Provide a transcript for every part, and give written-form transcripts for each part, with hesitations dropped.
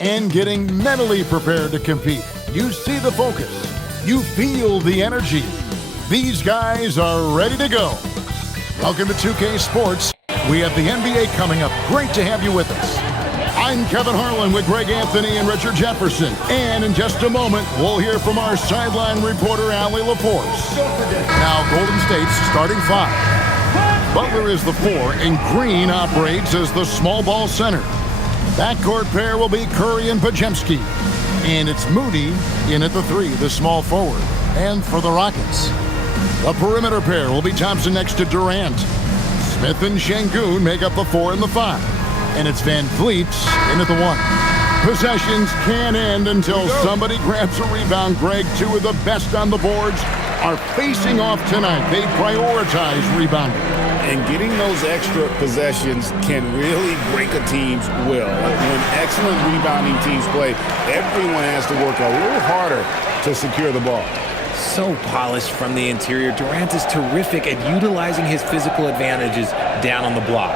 and getting mentally prepared to compete. You see the focus. You feel the energy. These guys are ready to go. Welcome to 2K Sports. We have the NBA coming up. Great to have you with us. I'm Kevin Harlan with Greg Anthony and Richard Jefferson. And in just a moment, we'll hear from our sideline reporter, Allie LaForce. Now, Golden State's starting five. Butler is the 4, and Green operates as the small ball center. Backcourt pair will be Curry and Podziemski. And it's Moody in at the 3, the small forward. And for the Rockets, the perimeter pair will be Thompson next to Durant. Smith and Şengün make up the 4 and the 5. And it's Van Vliet in at the 1. Possessions can't end until somebody grabs a rebound. Greg, 2 of the best on the boards are facing off tonight. They prioritize rebounding. And getting those extra possessions can really break a team's will. When excellent rebounding teams play, everyone has to work a little harder to secure the ball. So polished from the interior. Durant is terrific at utilizing his physical advantages down on the block.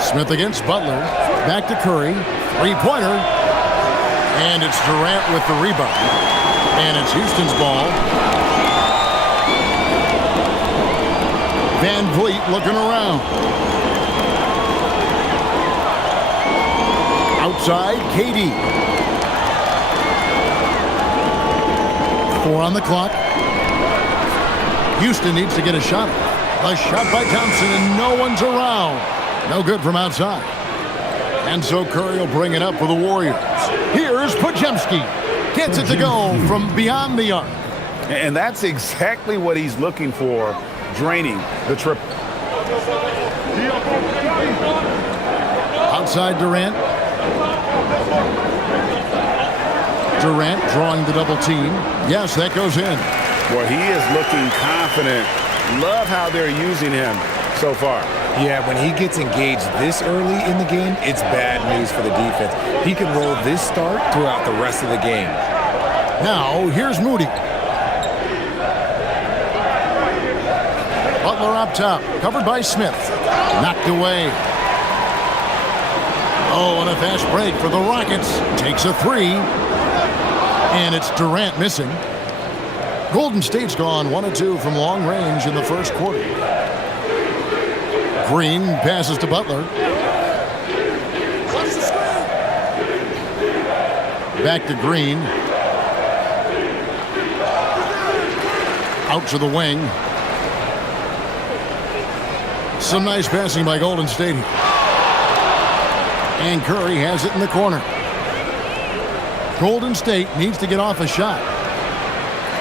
Smith against Butler. Back to Curry. Three-pointer. And it's Durant with the rebound. And it's Houston's ball. Van Vliet looking around. Outside, KD. 4 on the clock. Houston needs to get a shot. A shot by Thompson, and no one's around. No good from outside. And so Curry will bring it up for the Warriors. Here's Podziemski. Gets it to go from beyond the arc. And that's exactly what he's looking for, draining the triple. Outside Durant. Durant drawing the double team. Yes, that goes in. Well, he is looking confident. Love how they're using him so far. Yeah, when he gets engaged this early in the game, it's bad news for the defense. He can roll this start throughout the rest of the game. Now, here's Moody. Butler up top, covered by Smith. Knocked away. Oh, and a fast break for the Rockets. Takes a 3. And it's Durant missing. Golden State's gone 1 of 2 from long range in the first quarter. Green passes to Butler. Back to Green. Out to the wing. Some nice passing by Golden State. And Curry has it in the corner. Golden State needs to get off a shot.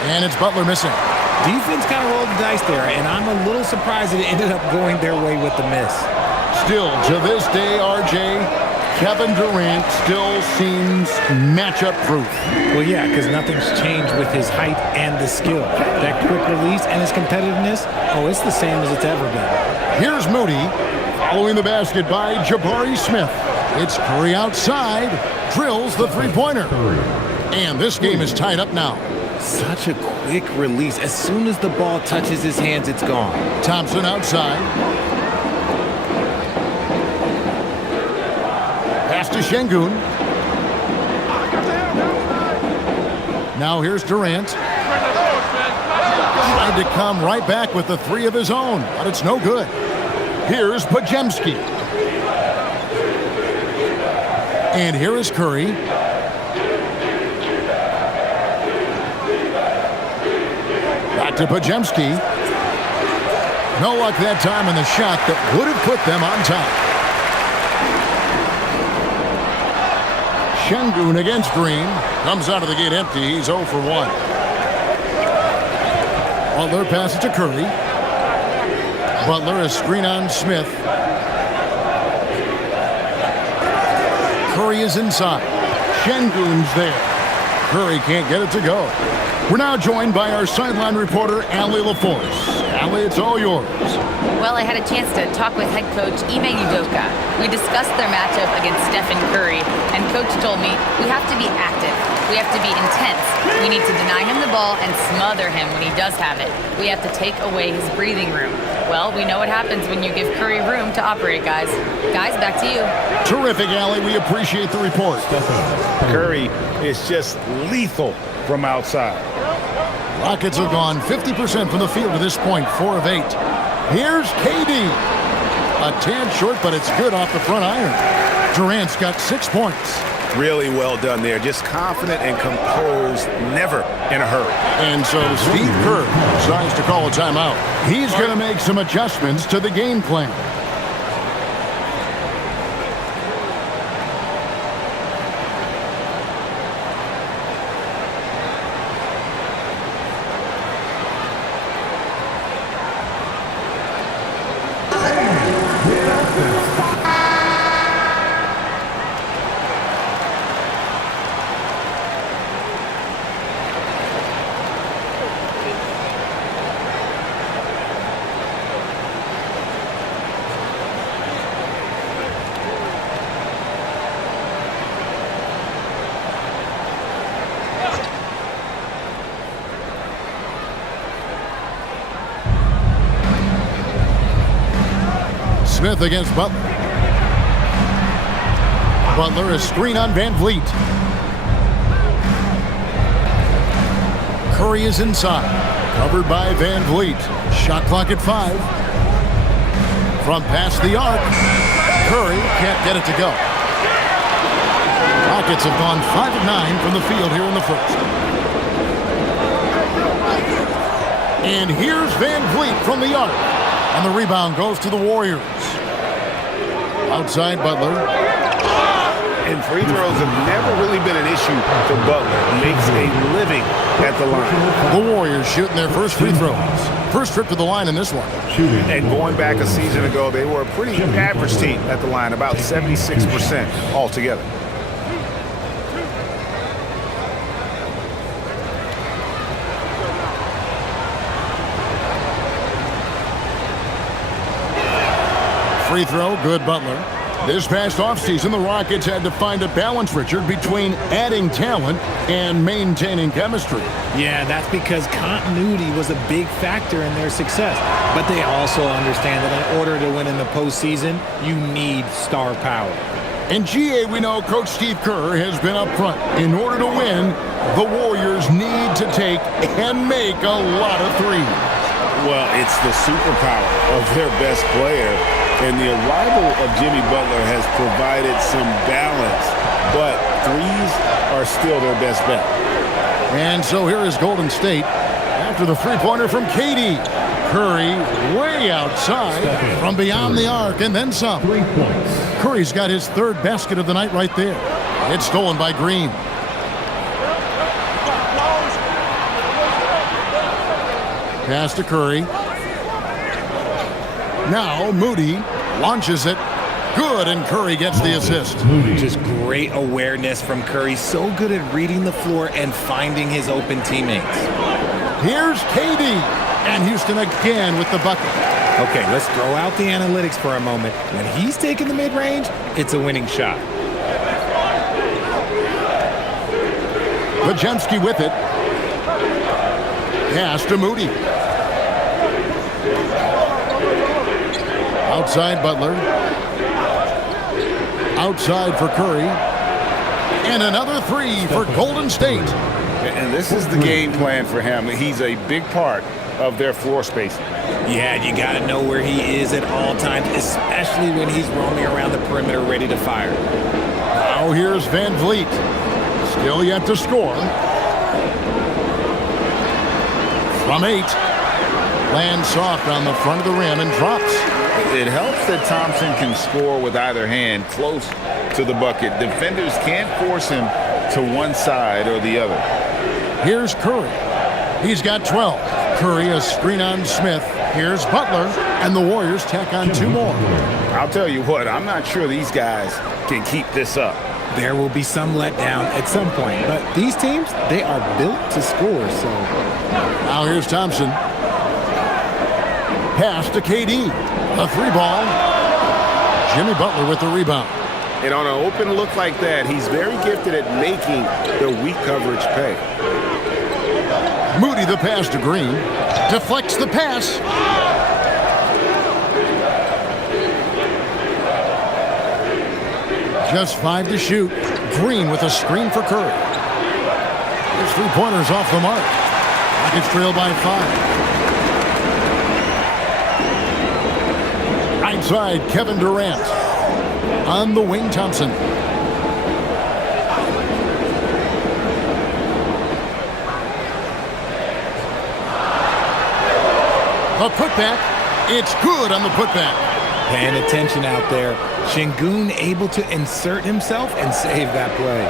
And it's Butler missing. Defense kind of rolled the dice there, and I'm a little surprised that it ended up going their way with the miss. Still, to this day, RJ, Kevin Durant still seems matchup proof. Well, yeah, because nothing's changed with his height and the skill. That quick release and his competitiveness, oh, it's the same as it's ever been. Here's Moody, following the basket by Jabari Smith. It's Curry outside, drills the three-pointer. And this game is tied up now. Such a quick release. As soon as the ball touches his hands, it's gone. Thompson outside. Pass to Şengün. Now here's Durant. Tried to come right back with the 3 of his own, but it's no good. Here's Podziemski. And here is Curry. Back to Podziemski. No luck that time in the shot that would have put them on top. Şengün against Green. Comes out of the gate empty. He's 0 for 1. Butler passes to Curry. Butler a screen on Smith. Curry is inside. Şengün's there. Curry can't get it to go. We're now joined by our sideline reporter, Allie LaForce. Allie, it's all yours. Well, I had a chance to talk with head coach Ime Udoka. We discussed their matchup against Stephen Curry, and coach told me we have to be active. We have to be intense. We need to deny him the ball and smother him when he does have it. We have to take away his breathing room. Well, we know what happens when you give Curry room to operate, guys. Guys, back to you. Terrific, Allie. We appreciate the report. Curry is just lethal from outside. Rockets have gone 50% from the field to this point, 4 of 8. Here's KD. A tad short, but it's good off the front iron. Durant's got 6 points. Really well done there. Just confident and composed, never in a hurry. And so Steve Kerr decides to call a timeout. He's going to make some adjustments to the game plan. Smith against Butler. Butler, a screen on Van Vliet. Curry is inside. Covered by Van Vliet. Shot clock at 5. From past the arc. Curry can't get it to go. Rockets have gone 5 of 9 from the field here in the first. And here's Van Vliet from the arc. And the rebound goes to the Warriors. Outside Butler. And free throws have never really been an issue for Butler. Makes a living at the line. The Warriors shooting their first free throws. First trip to the line in this one. And going back a season ago, they were a pretty average team at the line, about 76% altogether. Free throw, good Butler. This past offseason, the Rockets had to find a balance, Richard, between adding talent and maintaining chemistry. Yeah, that's because continuity was a big factor in their success. But they also understand that in order to win in the postseason, you need star power. In GA, we know Coach Steve Kerr has been up front. In order to win, the Warriors need to take and make a lot of threes. Well, it's the superpower of their best player. And the arrival of Jimmy Butler has provided some balance, but threes are still their best bet. And so here is Golden State after the three-pointer from KD. Curry way outside from beyond the arc and then some. 3 points. Curry's got his third basket of the night right there. It's stolen by Green. Pass to Curry. Now Moody launches it. Good, and Curry gets the assist. Just great awareness from Curry. So good at reading the floor and finding his open teammates. Here's KD, and Houston again with the bucket. Okay, let's throw out the analytics for a moment. When he's taking the mid-range, it's a winning shot. Podziemski with it. Pass to Moody. Outside Butler. Outside for Curry. And another three for Golden State. And this is the game plan for him. He's a big part of their floor spacing. Yeah, you got to know where he is at all times, especially when he's roaming around the perimeter ready to fire. Now here's Van Vliet. Still yet to score. From 8. Lands soft on the front of the rim and drops. It helps that Thompson can score with either hand close to the bucket. Defenders can't force him to one side or the other. Here's Curry. He's got 12. Curry a screen on Smith. Here's Butler, and the Warriors tack on 2 more. I'll tell you what, I'm not sure these guys can keep this up. There will be some letdown at some point, but these teams, they are built to score, so. Now here's Thompson. Pass to KD. A 3 ball. Jimmy Butler with the rebound. And on an open look like that, he's very gifted at making the weak coverage pay. Moody the pass to Green. Deflects the pass. Just 5 to shoot. Green with a screen for Curry. His three-pointers off the mark. Rockets trail by 5. Right side, Kevin Durant. On the wing, Thompson. A putback. It's good on the putback. Paying attention out there. Şengün able to insert himself and save that play.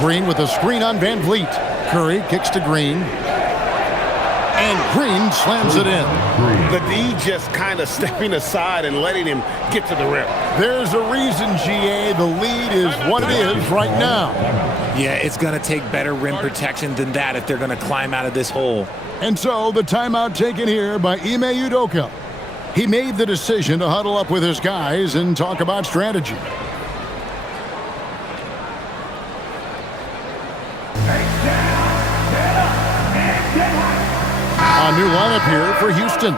Green with a screen on Van Vliet. Curry kicks to Green. And Green slams it in. The D just kind of stepping aside and letting him get to the rim. There's a reason, GA. The lead is what it is right now. Yeah, it's going to take better rim protection than that if they're going to climb out of this hole. And so the timeout taken here by Ime Udoka. He made the decision to huddle up with his guys and talk about strategy. A new lineup here for Houston.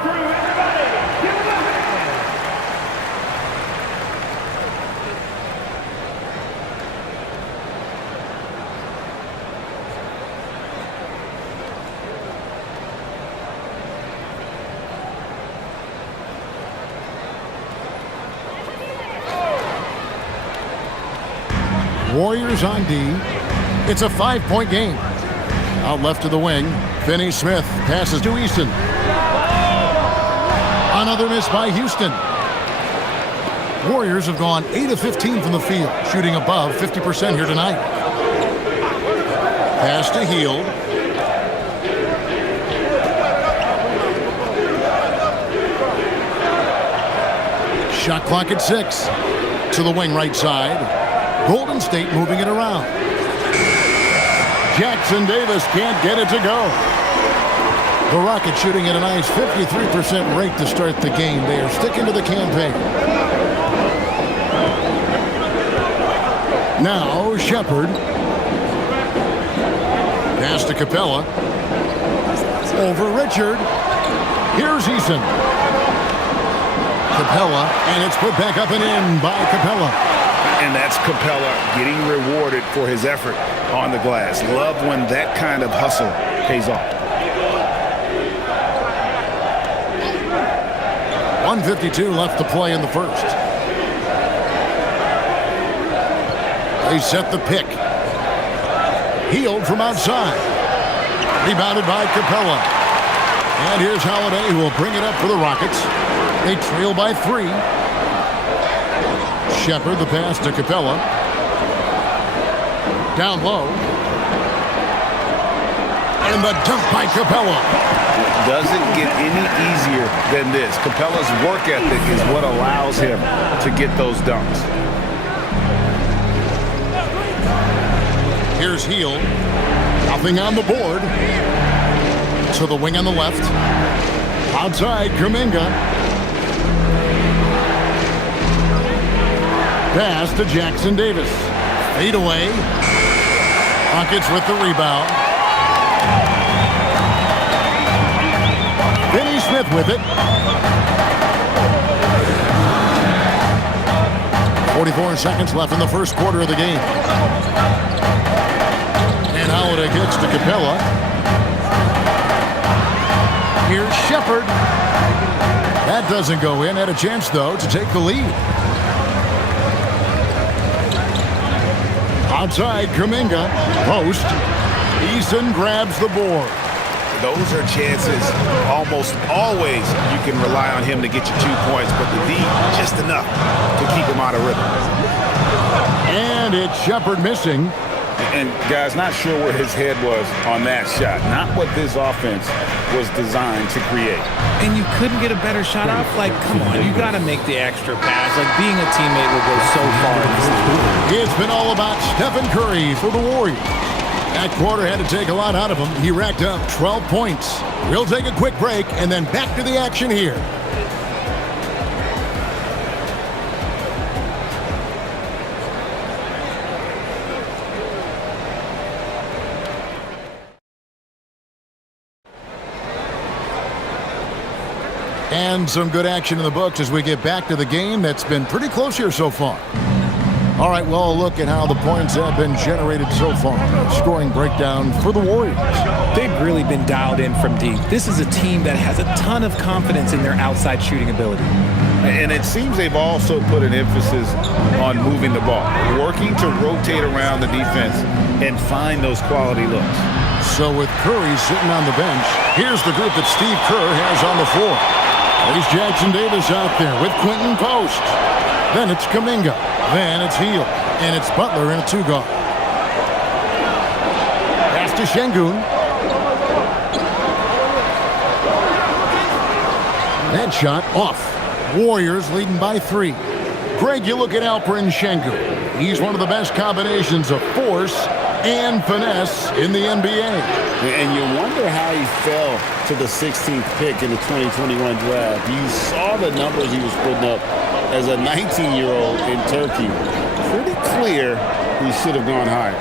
Warriors on D. It's a 5-point game. Out left to the wing. Finney-Smith passes to Easton. Another miss by Houston. Warriors have gone 8 of 15 from the field, shooting above 50% here tonight. Pass to Hield. Shot clock at 6. To the wing right side. Golden State moving it around. Jackson Davis can't get it to go. The Rockets shooting at a nice 53% rate to start the game. They are sticking to the campaign. Now Shepard. Pass to Capella. Over Richard. Here's Eason. Capella, and it's put back up and in by Capella. And that's Capella getting rewarded for his effort on the glass. Love when that kind of hustle pays off. 1:52 left to play in the first. They set the pick. Hield from outside. Rebounded by Capella. And here's Holiday, who will bring it up for the Rockets. They trail by 3. Shepard, the pass to Capella. Down low. And the dunk by Capella. It doesn't get any easier than this. Capella's work ethic is what allows him to get those dunks. Here's Hield. Nothing on the board. To the wing on the left. Outside, Kuminga. Pass to Jackson Davis. Fade away. Rockets with the rebound. Finney-Smith with it. 44 seconds left in the first quarter of the game. And Holiday gets to Capella. Here's Shepard. That doesn't go in. Had a chance, though, to take the lead. Outside, Kuminga. Post. Eason grabs the board. Those are chances almost always you can rely on him to get you 2 points, but the D just enough to keep him out of rhythm. And it's Shepard missing. And guys, not sure where his head was on that shot. Not what this offense was designed to create. And you couldn't get a better shot off? Like, come on, you got to make the extra pass. Like, being a teammate will go so far in this league. It's been all about Stephen Curry for the Warriors. That quarter had to take a lot out of him. He racked up 12 points. We'll take a quick break and then back to the action here. And some good action in the books as we get back to the game that's been pretty close here so far. All right, well, a look at how the points have been generated so far. Scoring breakdown for the Warriors. They've really been dialed in from deep. This is a team that has a ton of confidence in their outside shooting ability. And it seems they've also put an emphasis on moving the ball, working to rotate around the defense and find those quality looks. So with Curry sitting on the bench, here's the group that Steve Kerr has on the floor. There's Jackson Davis out there with Quentin Post. Then it's Kuminga. Then it's Hield. And it's Butler in a two-guard. Pass to Şengün. That shot off. Warriors leading by 3. Greg, you look at Alperen Şengün. He's one of the best combinations of force and finesse in the NBA. And you wonder how he fell to the 16th pick in the 2021 draft. You saw the numbers he was putting up as a 19-year-old in Turkey. Pretty clear he should have gone higher.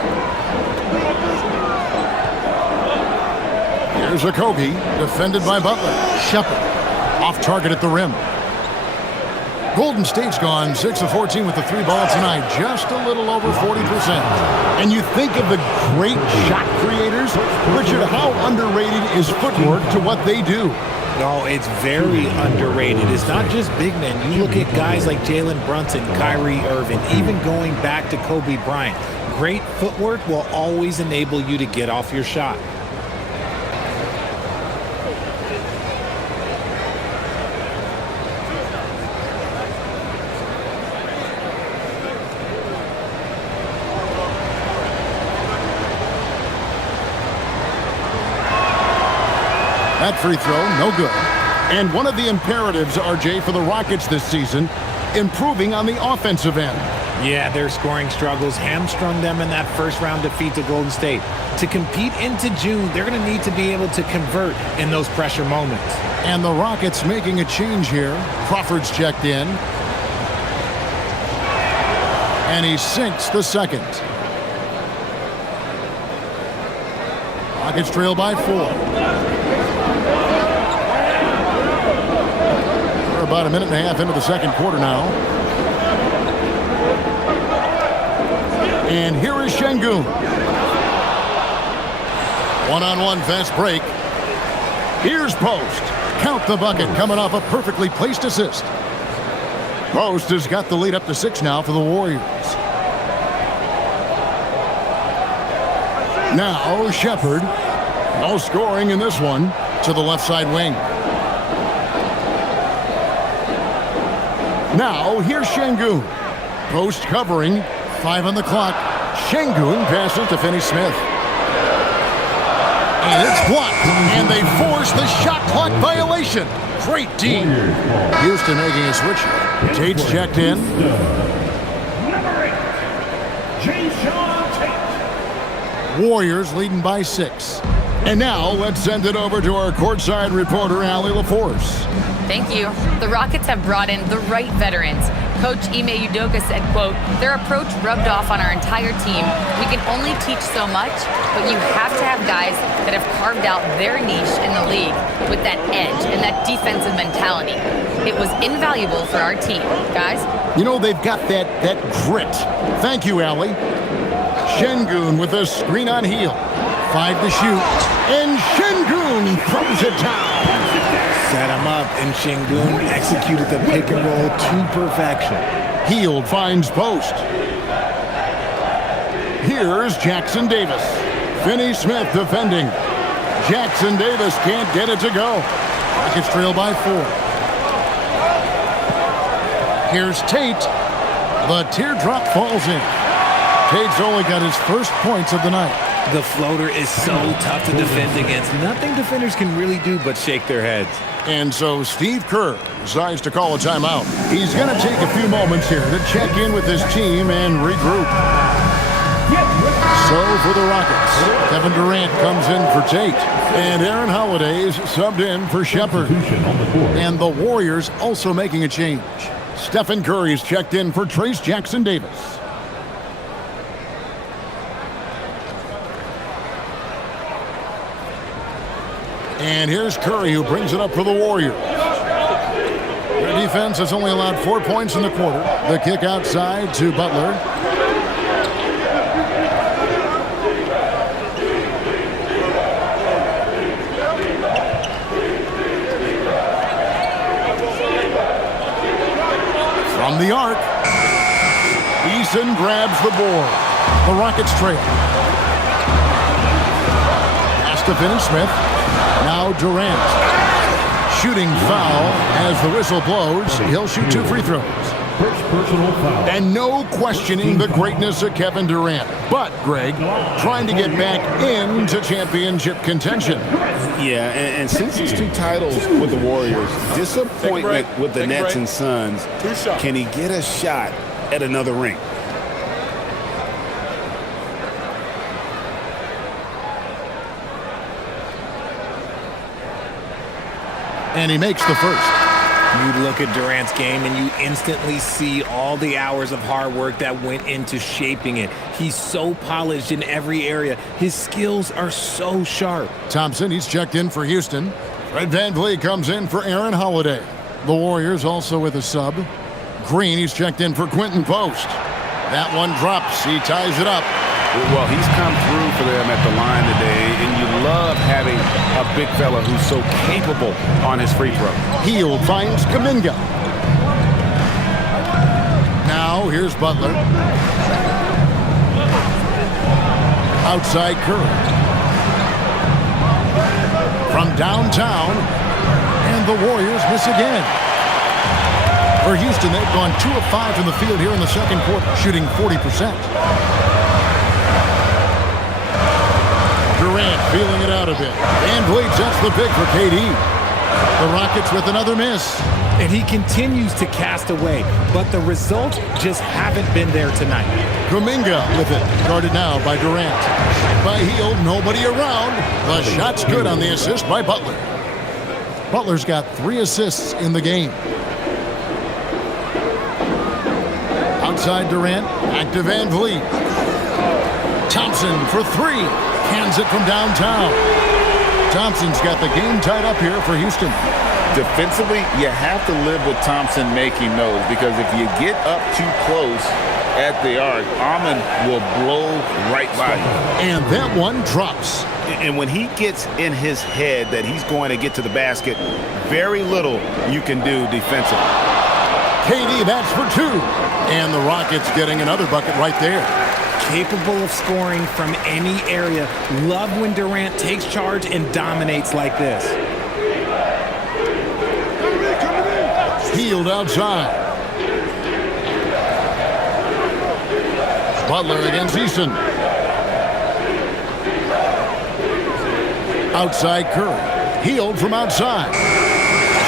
Here's Okogie, defended by Butler. Shepherd, off target at the rim. Golden State's gone 6 of 14 with the 3-ball tonight, just a little over 40%. And you think of the great shot creators, Richard, how underrated is footwork to what they do? No, it's very underrated. It's not just big men. You look at guys like Jalen Brunson, Kyrie Irving, even going back to Kobe Bryant. Great footwork will always enable you to get off your shot. That free throw, no good. And one of the imperatives, RJ, for the Rockets this season, improving on the offensive end. Yeah, their scoring struggles hamstrung them in that first-round defeat to Golden State. To compete into June, they're going to need to be able to convert in those pressure moments. And the Rockets making a change here. Crawford's checked in. And he sinks the second. Rockets trail by 4. About a minute and a half into the second quarter now. And here is Şengün. One-on-one fast break. Here's Post. Count the bucket coming off a perfectly placed assist. Post has got the lead up to 6 now for the Warriors. Now Shepherd. No scoring in this one to the left side wing. Now, here's Şengün. Post covering. 5 on the clock. Şengün passes to Finney-Smith. And it's blocked. And they force the shot clock violation. Great team. Houston making a switch. Tate's checked in. Warriors leading by 6. And now, let's send it over to our courtside reporter, Allie LaForce. Thank you. The Rockets have brought in the right veterans. Coach Ime Udoka said, quote, their approach rubbed off on our entire team. We can only teach so much, but you have to have guys that have carved out their niche in the league with that edge and that defensive mentality. It was invaluable for our team. Guys? You know, they've got that grit. Thank you, Allie. Şengün with a screen on Hield. 5 to shoot. And Şengün throws it down. Set him up, and Şengün executed the pick and roll to perfection. Hield finds Post. Here's Jackson Davis. Finney-Smith defending. Jackson Davis can't get it to go. Rockets trail by 4. Here's Tate. The teardrop falls in. Tate's only got his first points of the night. The floater is so tough to defend against. Nothing defenders can really do but shake their heads. And so Steve Kerr decides to call a timeout. He's going to take a few moments here to check in with his team and regroup. So for the Rockets, Kevin Durant comes in for Tate. And Aaron Holiday's subbed in for Shepherd. And the Warriors also making a change. Stephen Curry's checked in for Trace Jackson Davis. And here's Curry, who brings it up for the Warriors. defense has only allowed 4 points in the quarter. The kick outside to Butler. From the arc, Eason grabs the board. The Rockets trail. Has to finish Smith. Now Durant. Shooting foul as the whistle blows. He'll shoot 2 free throws. First personal foul. And no questioning the greatness of Kevin Durant. But, Greg, trying to get back into championship contention. Yeah, and since his 2 titles with the Warriors, disappointment with the Nets and Suns, can he get a shot at another ring? And he makes the first. You look at Durant's game and you instantly see all the hours of hard work that went into shaping it. He's so polished in every area. His skills are so sharp. Thompson, he's checked in for Houston. Fred VanVleet comes in for Aaron Holiday. The Warriors also with a sub. Green, he's checked in for Quentin Post. That one drops. He ties it up. Well, he's come through for them at the line today, and you love having a big fella who's so capable on his free throw. Hield finds Kuminga. Now here's Butler. Outside Curry. From downtown, and the Warriors miss again. For Houston, they've gone 2 of 5 from the field here in the second quarter, shooting 40%. Durant feeling it out a bit. VanVleet sets the pick for KD. The Rockets with another miss. And he continues to cast away, but the results just haven't been there tonight. Kuminga with it. Guarded now by Durant. By Hield, nobody around. The shot's good on the assist by Butler. Butler's got 3 assists in the game. Outside Durant, back to VanVleet. Thompson for 3. Hands it from downtown. Thompson's got the game tied up here for Houston. Defensively, you have to live with Thompson making those, because if you get up too close at the arc, Amon will blow right by you. And that one drops. And when he gets in his head that he's going to get to the basket, very little you can do defensively. KD, that's for 2. And the Rockets getting another bucket right there. Capable of scoring from any area. Love when Durant takes charge and dominates like this. Hield outside. Butler against Eason. Outside Curry. Hield from outside.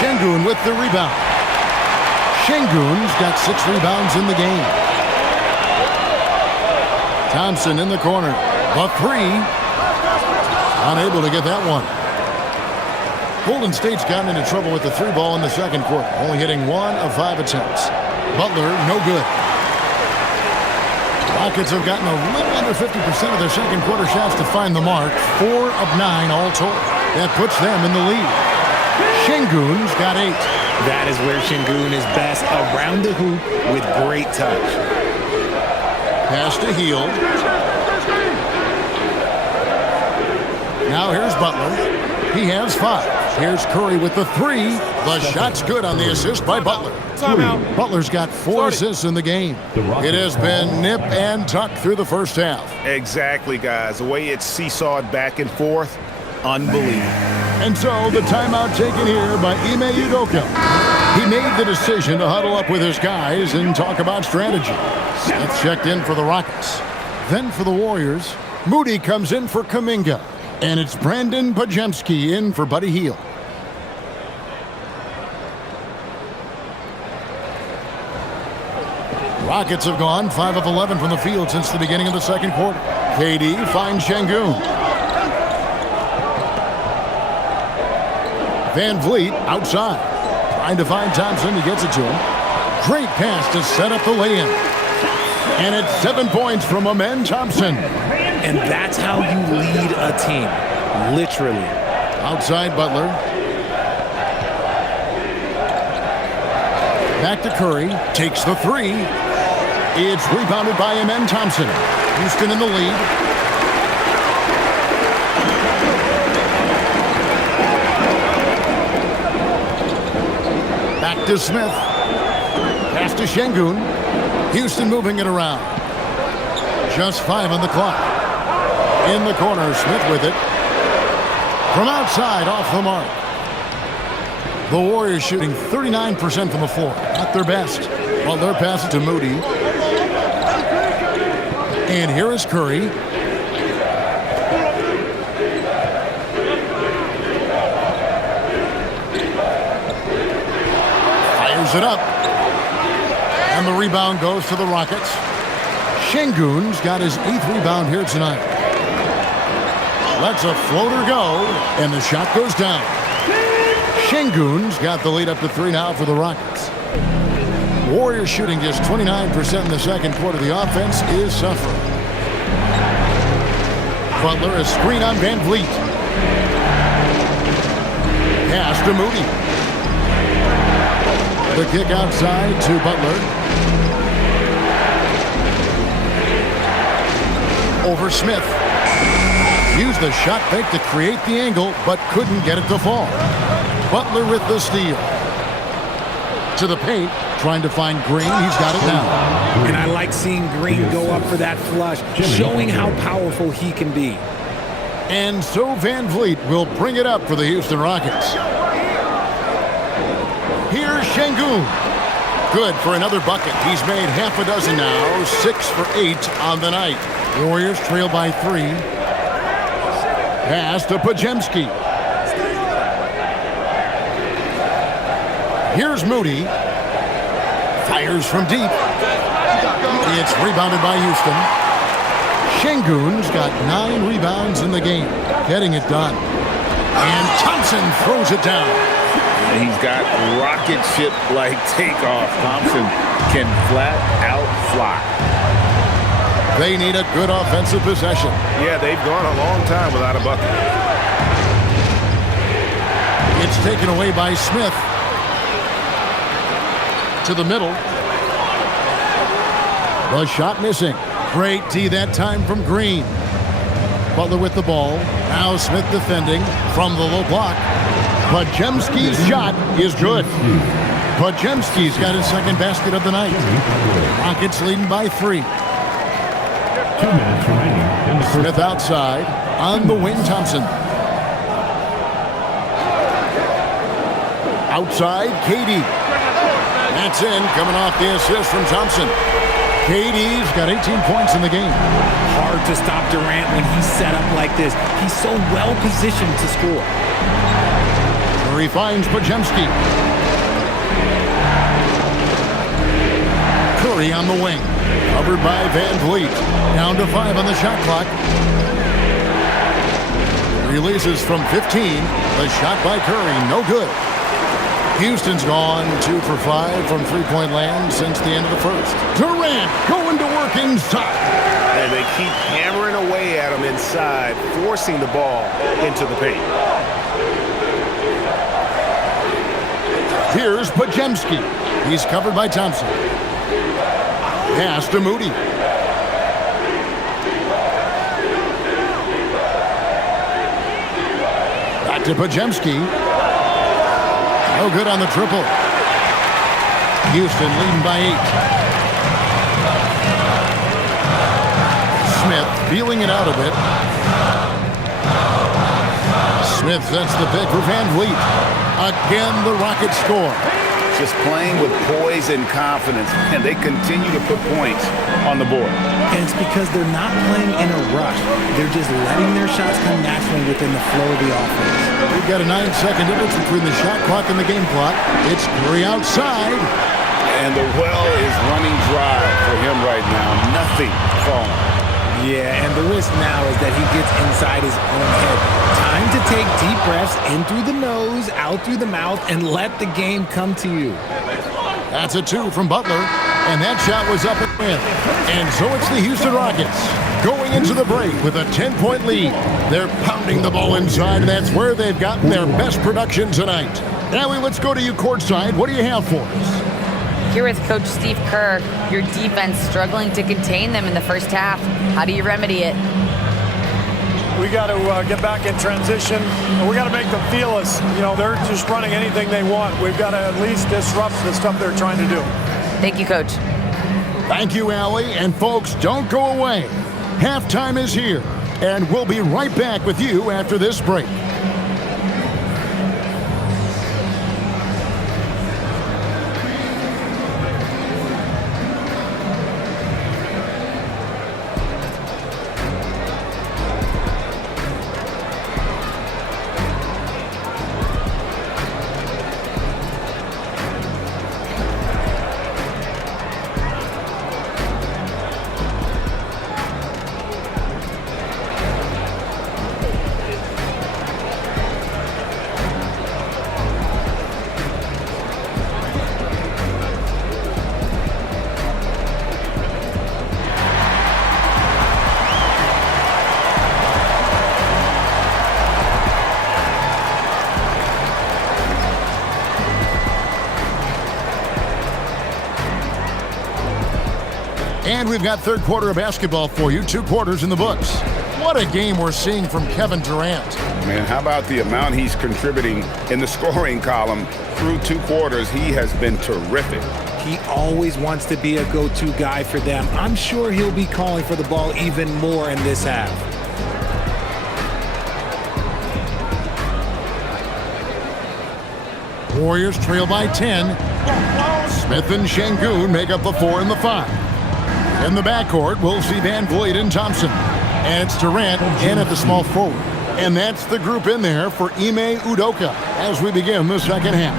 Şengün with the rebound. Şengün's got 6 rebounds in the game. Thompson in the corner. A 3. Unable to get that one. Golden State's gotten into trouble with the 3 ball in the second quarter, only hitting 1 of 5 attempts. Butler, no good. Rockets have gotten a little under 50% of their second quarter shots to find the mark. 4 of 9 all told. That puts them in the lead. Şengün's got 8. That is where Şengün is best, around the hoop with great touch. Pass to Hield. Now here's Butler. He has 5. Here's Curry with the 3. The shot's good on the assist by Butler. Timeout. Butler's got 4 assists in the game. It has been nip and tuck through the first half. Exactly, guys. The way it's seesawed back and forth, unbelievable. And so the timeout taken here by Ime Udoka. He made the decision to huddle up with his guys and talk about strategy. Smith checked in for the Rockets. Then for the Warriors, Moody comes in for Kuminga. And it's Brandon Podziemski in for Buddy Hield. Rockets have gone 5 of 11 from the field since the beginning of the second quarter. KD finds Şengün. VanVleet outside. Trying to find Thompson. He gets it to him. Great pass to set up the lay-in. And it's 7 points from Amen Thompson. And that's how you lead a team. Literally. Outside Butler. Back to Curry. Takes the three. It's rebounded by Amen Thompson. Houston in the lead. Back to Smith. Pass to Şengün. Houston moving it around. Just 5 on the clock. In the corner, Smith with it. From outside, off the mark. The Warriors shooting 39% from the floor. Not their best. Well, they're passing to Moody. And here is Curry. Fires it up. And the rebound goes to the Rockets. Şengün's got his 8th rebound here tonight. Lets a floater go, and the shot goes down. Şengün's got the lead up to 3 now for the Rockets. Warriors shooting just 29% in the second quarter. The offense is suffering. Butler, a screen on Van Vliet. Pass to Moody. The kick outside to Butler. Over Smith. Used the shot fake to create the angle, but couldn't get it to fall. Butler with the steal. To the paint, trying to find Green. He's got it now. And I like seeing Green go up for that flush, showing how powerful he can be. And so Van Vliet will bring it up for the Houston Rockets. Here's Şengün. Good for another bucket. He's made half a dozen now, 6 for 8 on the night. The Warriors trail by 3. Pass to Podziemski. Here's Moody. Fires from deep. It's rebounded by Houston. Şengün's got 9 rebounds in the game. Getting it done. And Thompson throws it down. He's got rocket ship-like takeoff. Thompson can flat out fly. They need a good offensive possession. Yeah, they've gone a long time without a bucket. It's taken away by Smith. To the middle. The shot missing. Great D that time from Green. Butler with the ball. Now Smith defending from the low block. Podziemski's shot is good. Podziemski's got his second basket of the night. Rockets leading by 3. 2 minutes remaining in the first. Smith outside. On the wing, Thompson. Outside, KD. That's in, coming off the assist from Thompson. KD's got 18 points in the game. Hard to stop Durant when he's set up like this. He's so well positioned to score. Curry finds Podziemski. Curry on the wing. Covered by Van Vliet. Down to 5 on the shot clock. Releases from 15. The shot by Curry, no good. Houston's gone 2 for 5 from three-point land since the end of the first. Durant going to work inside. And they keep hammering away at him inside, forcing the ball into the paint. Here's Podziemski. He's covered by Thompson. Pass to Moody. Back to Podziemski. No good on the triple. Houston leading by 8. Smith feeling it out a bit. Smith sets the pick for Van Vliet. Again, the Rockets score. Just playing with poise and confidence, and they continue to put points on the board. And it's because they're not playing in a rush. They're just letting their shots come naturally within the flow of the offense. We've got a 9-second difference between the shot clock and the game clock. It's Curry outside. And the well is running dry for him right now. Nothing falling. Yeah, and the risk now is that he gets inside his own head. Time to take deep breaths in through the nose, out through the mouth, and let the game come to you. That's a 2 from Butler, and that shot was up and in. And so it's the Houston Rockets going into the break with a 10-point lead. They're pounding the ball inside, and that's where they've gotten their best production tonight. Now let's go to you courtside. What do you have for us? Here with Coach Steve Kerr, your defense struggling to contain them in the first half. How do you remedy it? We got to get back in transition. We got to make them feel us. You know, they're just running anything they want. We've got to at least disrupt the stuff they're trying to do. Thank you, Coach. Thank you, Allie. And folks, don't go away. Halftime is here, and we'll be right back with you after this break. And we've got third quarter of basketball for you, 2 quarters in the books. What a game we're seeing from Kevin Durant. Man, how about the amount he's contributing in the scoring column through 2 quarters? He has been terrific. He always wants to be a go-to guy for them. I'm sure he'll be calling for the ball even more in this half. Warriors trail by 10. Smith and Şengün make up the 4 and the 5. In the backcourt, we'll see Van Vliet and Thompson. And it's Durant in at the small forward. And that's the group in there for Ime Udoka as we begin the second half.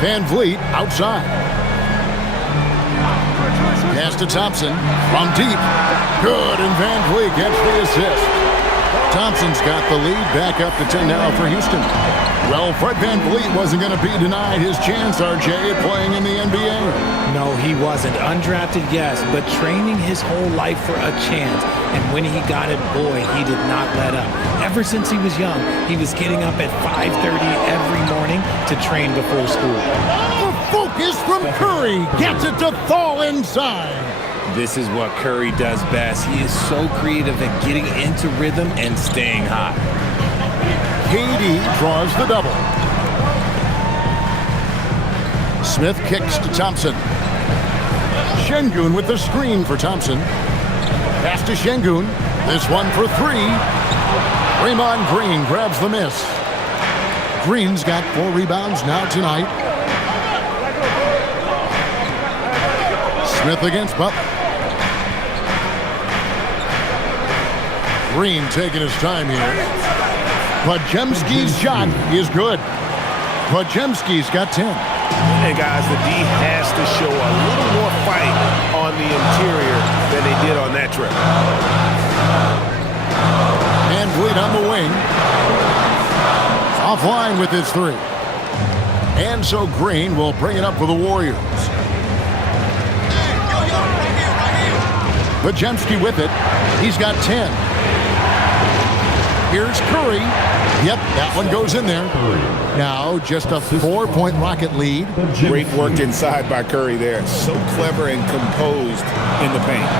Van Vliet outside. Pass to Thompson from deep. Good, and Van Vliet gets the assist. Thompson's got the lead, back up to 10 now for Houston. Well, Fred Van Vliet wasn't going to be denied his chance, RJ, at playing in the NBA. No, he wasn't. Undrafted, yes, but training his whole life for a chance. And when he got it, boy, he did not let up. Ever since he was young, he was getting up at 5:30 every morning to train before school. The focus from Curry gets it to fall inside. This is what Curry does best. He is so creative at getting into rhythm and staying hot. KD draws the double. Smith kicks to Thompson. Şengün with the screen for Thompson. Pass to Şengün. This one for 3. Draymond Green grabs the miss. Green's got 4 rebounds now tonight. Smith against Butler. Green taking his time here. Podziemski's shot is good. Podziemski's got 10. Hey, guys, the D has to show a little more fight on the interior than they did on that trip. Van Vliet on the wing. Offline with his 3. And so Green will bring it up for the Warriors. Podziemski with it. He's got 10. Here's Curry. Yep, that one goes in there. Now just a 4-point Rocket lead. Great work inside by Curry there. So clever and composed in the paint.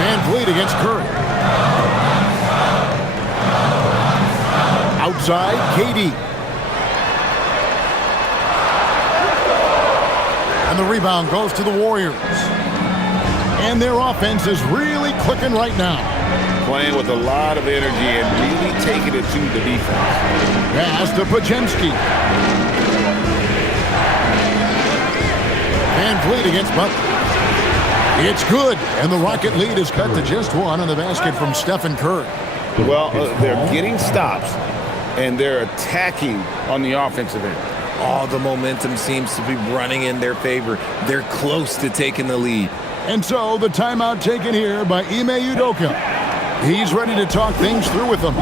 Van Vliet against Curry. Outside, KD. And the rebound goes to the Warriors. And their offense is really clicking right now. Playing with a lot of energy and really taking it to the defense. Pass to Podziemski. Van Vliet against Butler. It's good, and the Rocket lead is cut to just 1 on the basket from Stephen Curry. Well, they're getting stops, and they're attacking on the offensive end. All the momentum seems to be running in their favor. They're close to taking the lead. And so the timeout taken here by Ime Udoka. He's ready to talk things through with them.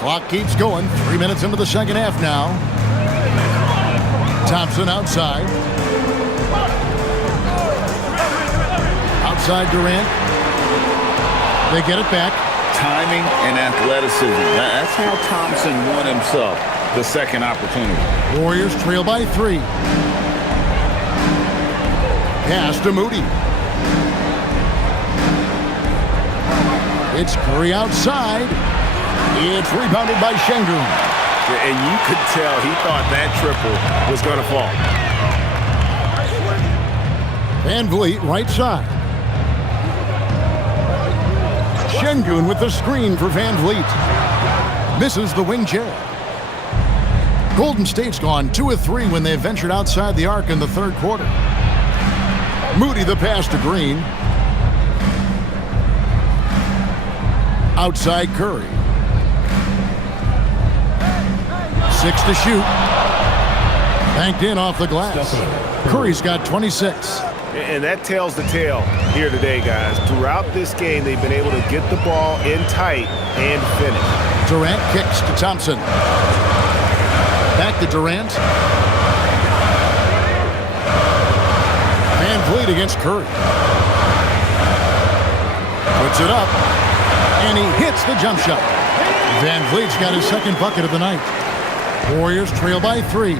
Clock keeps going. 3 minutes into the second half now. Thompson outside. Outside Durant. They get it back. Timing and athleticism. That's how Thompson won himself the second opportunity. Warriors trail by 3. Pass to Moody. It's Curry outside. It's rebounded by Şengün. And you could tell he thought that triple was going to fall. Van Vliet right side. Şengün with the screen for Van Vliet. Misses the wing chair. Golden State's gone 2 of 3 when they ventured outside the arc in the third quarter. Moody the pass to Green. Outside Curry. 6 to shoot. Banked in off the glass. Curry's got 26. And that tells the tale here today, guys. Throughout this game, they've been able to get the ball in tight and finish. Durant kicks to Thompson. Back to Durant. Van Vliet against Curry. Puts it up. And he hits the jump shot. Van Vliet's got his second bucket of the night. Warriors trail by 3.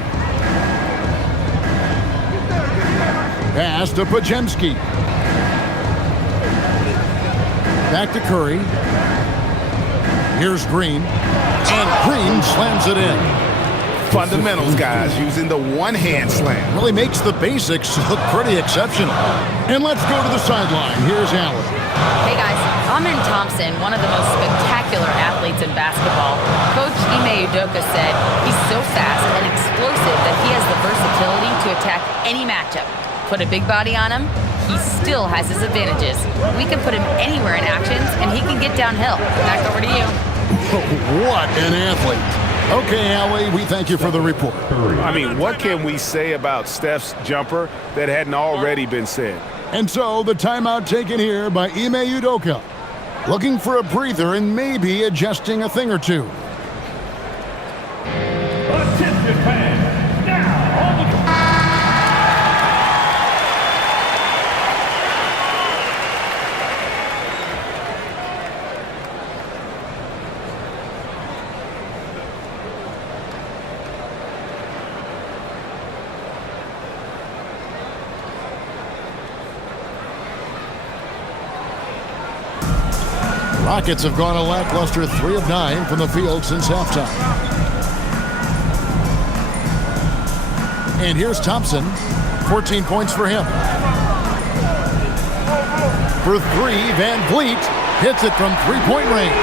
Pass to Podziemski. Back to Curry. Here's Green. And Green slams it in. Fundamentals, guys, using the one-hand slam. Really makes the basics look pretty exceptional. And let's go to the sideline. Here's Allen. Hey guys, Amen Thompson, one of the most spectacular athletes in basketball. Coach Ime Udoka said he's so fast and explosive that he has the versatility to attack any matchup. Put a big body on him, he still has his advantages. We can put him anywhere in actions, and he can get downhill. Back over to you. What an athlete. Okay, Allie, we thank you for the report. I mean, what can we say about Steph's jumper that hadn't already been said? And so the timeout taken here by Ime Udoka. Looking for a breather and maybe adjusting a thing or two. Attention fans, now on the Rockets have gone a lackluster 3 of 9 from the field since halftime. And here's Thompson. 14 points for him. For 3, Van Vliet hits it from three-point range.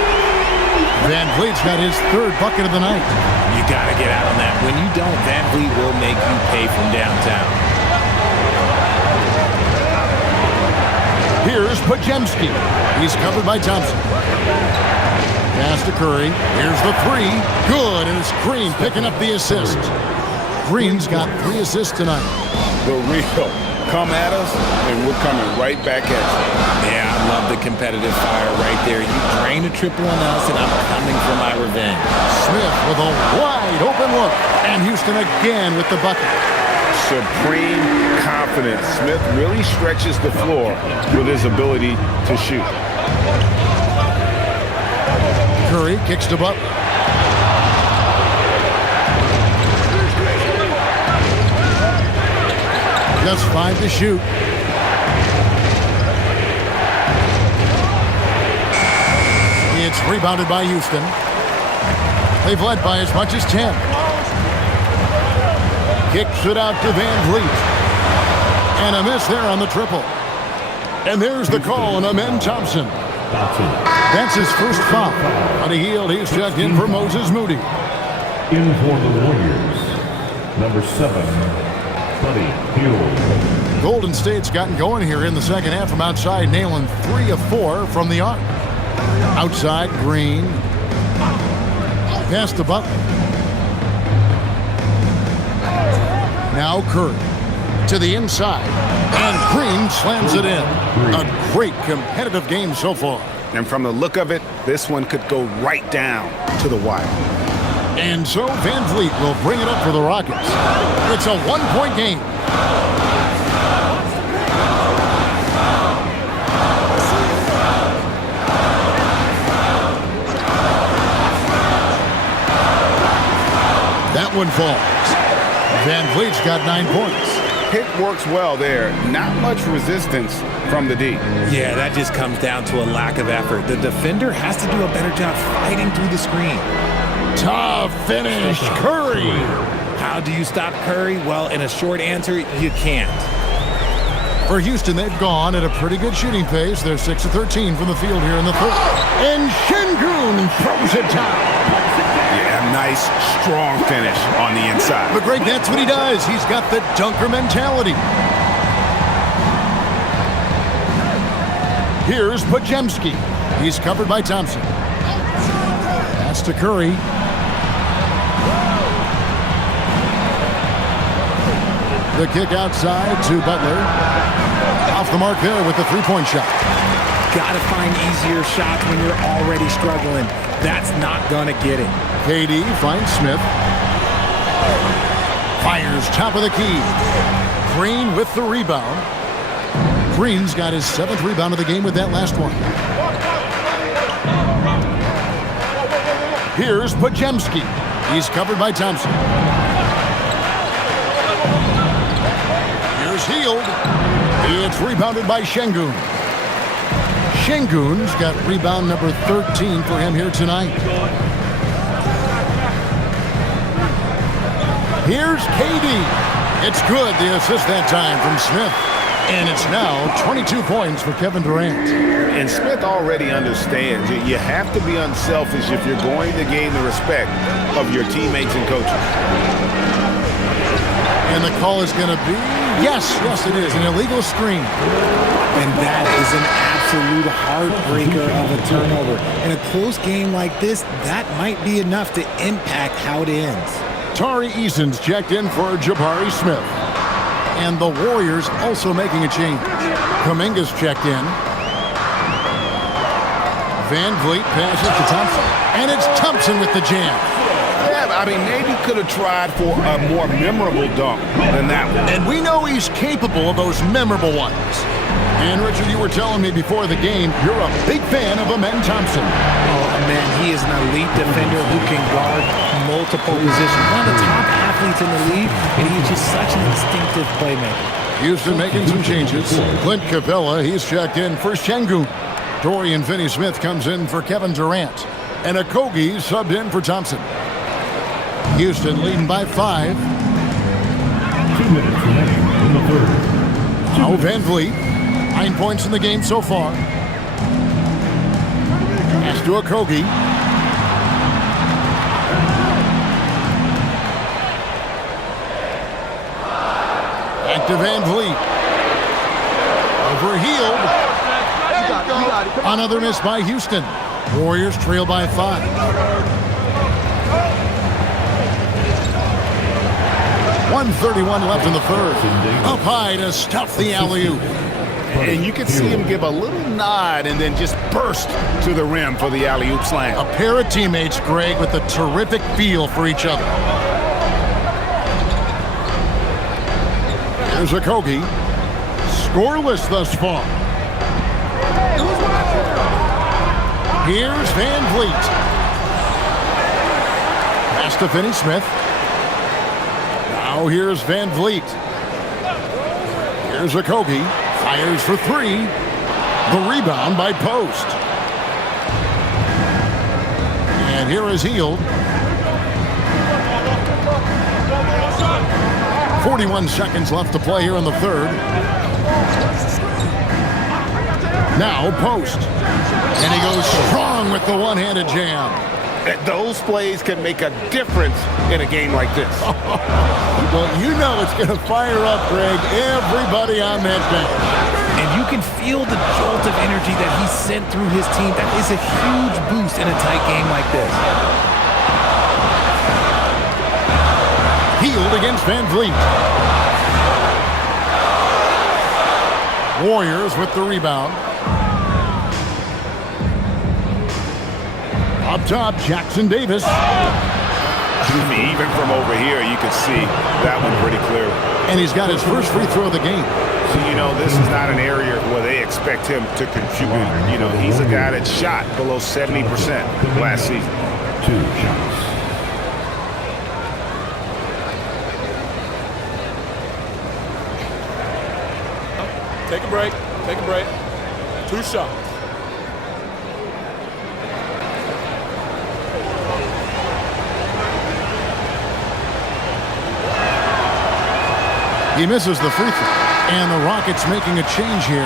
Van Vliet's got his third bucket of the night. You got to get out on that. When you don't, Van Vliet will make you pay from downtown. Here's Podziemski. He's covered by Thompson. Pass to Curry. Here's the 3. Good, and it's Green picking up the assist. Green's got 3 assists tonight. The real. Come at us, and we're coming right back at you. Yeah, I love the competitive fire right there. You drain a triple on us, and I'm coming for my revenge. Smith with a wide open look. And Houston again with the bucket. Supreme confidence. Smith really stretches the floor with his ability to shoot. Curry kicks to Butler. Just 5 to shoot. It's rebounded by Houston. They've led by as much as 10. Kicks it out to Van Vliet. And a miss there on the triple. And there's the call on Amen Thompson. That's his first foul. On a heel, he's checked in for Moses Moody. in for the Warriors, number 7, Buddy Hield. Golden State's gotten going here in the second half from outside, nailing 3 of 4 from the arc. Outside, Green. Pass to Butler. Now Curry to the inside. And Green slams it in. A great competitive game so far. And from the look of it, this one could go right down to the wire. And so Van Vliet will bring it up for the Rockets. It's a one-point game. That one falls. Van Vliet's got 9 points. Pick works well there. Not much resistance from the D. Yeah, that just comes down to a lack of effort. The defender has to do a better job fighting through the screen. Tough finish, Curry. How do you stop Curry? Well, in a short answer, you can't. For Houston, they've gone at a pretty good shooting pace. They're 6 of 13 from the field here in the third. And Şengün throws it down. Yeah, nice, strong finish on the inside. But Greg, that's what he does. He's got the dunker mentality. Here's Podziemski. He's covered by Thompson. Pass to Curry. The kick outside to Butler. Off the mark there with the three-point shot. Gotta find easier shots when you're already struggling. That's not gonna get it. KD finds Smith. Fires top of the key. Green with the rebound. Green's got his 7th rebound of the game with that last one. Here's Podziemski. He's covered by Thompson. Here's Hield. It's rebounded by Şengün. Şengün's got rebound number 13 for him here tonight. Here's KD. It's good, the assist that time from Smith. And it's now 22 points for Kevin Durant. And Smith already understands that you have to be unselfish if you're going to gain the respect of your teammates and coaches. And the call is going to be, yes, it is, an illegal screen. And that is an absolute heartbreaker of a turnover. In a close game like this, that might be enough to impact how it ends. Tari Eason's checked in for Jabari Smith. And the Warriors also making a change. Kuminga's checked in. Van Vliet passes to Thompson. And it's Thompson with the jam. Yeah, I mean, maybe could have tried for a more memorable dunk than that one. And we know he's capable of those memorable ones. And Richard, you were telling me before the game, you're a big fan of Amen Thompson. Oh, man, he is an elite defender who can guard multiple positions. One of the top athletes in the league, and he's just such an instinctive playmaker. Houston making some changes. Clint Capella, he's checked in for Şengün. Dorian Finney-Smith comes in for Kevin Durant. And Okogie subbed in for Thompson. Houston leading by 5. 2 minutes remaining in the third. Now Van Vliet. 9 points in the game so far. Pass to Okogie. Back to Van Vliet. Over Hield. Another miss by Houston. Warriors trail by 5. 1:31 left in the third. Up high to stuff the alley-oop. And you can see him give a little nod and then just burst to the rim for the alley-oop slam. A pair of teammates, Greg, with a terrific feel for each other. Here's Okogie. Scoreless thus far. Here's Van Vliet. Pass to Finney-Smith. Now here's Van Vliet. Here's Okogie. Fires for 3. The rebound by Post. And here is Hield. 41 seconds left to play here in the third. Now Post. And he goes strong with the one-handed jam. Those plays can make a difference in a game like this. Well, you know it's going to fire up, Greg, everybody on that bench. And you can feel the jolt of energy that he sent through his team. That is a huge boost in a tight game like this. Hield against Van Vliet. Warriors with the rebound. Up top, Jackson Davis. I mean, even from over here, you can see that one pretty clearly. And he's got his first free throw of the game. So, this is not an area where they expect him to contribute. He's a guy that shot below 70% last season. 2 shots. Take a break. Take a break. 2 shots. He misses the free throw. And the Rockets making a change here.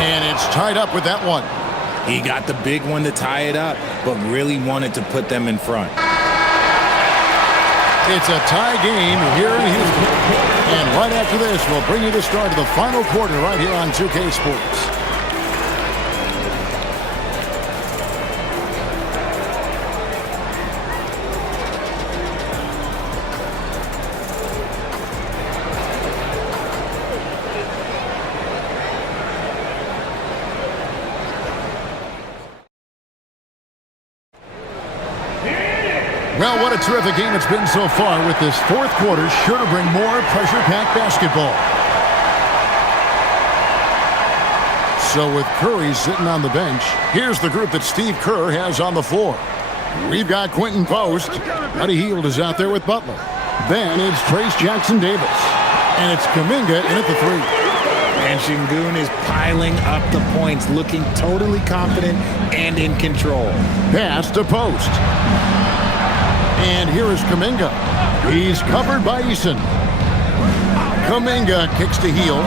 And it's tied up with that one. He got the big one to tie it up, but really wanted to put them in front. It's a tie game here in Houston. And right after this, we'll bring you the start of the final quarter right here on 2K Sports. Well, what a terrific game it's been so far, with this fourth quarter sure to bring more pressure-packed basketball. So with Curry sitting on the bench, here's the group that Steve Kerr has on the floor. We've got Quentin Post. Buddy Hield is out there with Butler. Then it's Trace Jackson Davis. And it's Kuminga in at the 3. And Şengün is piling up the points, looking totally confident and in control. Pass to Post. And here is Kuminga. He's covered by Eason. Kuminga kicks to Hield.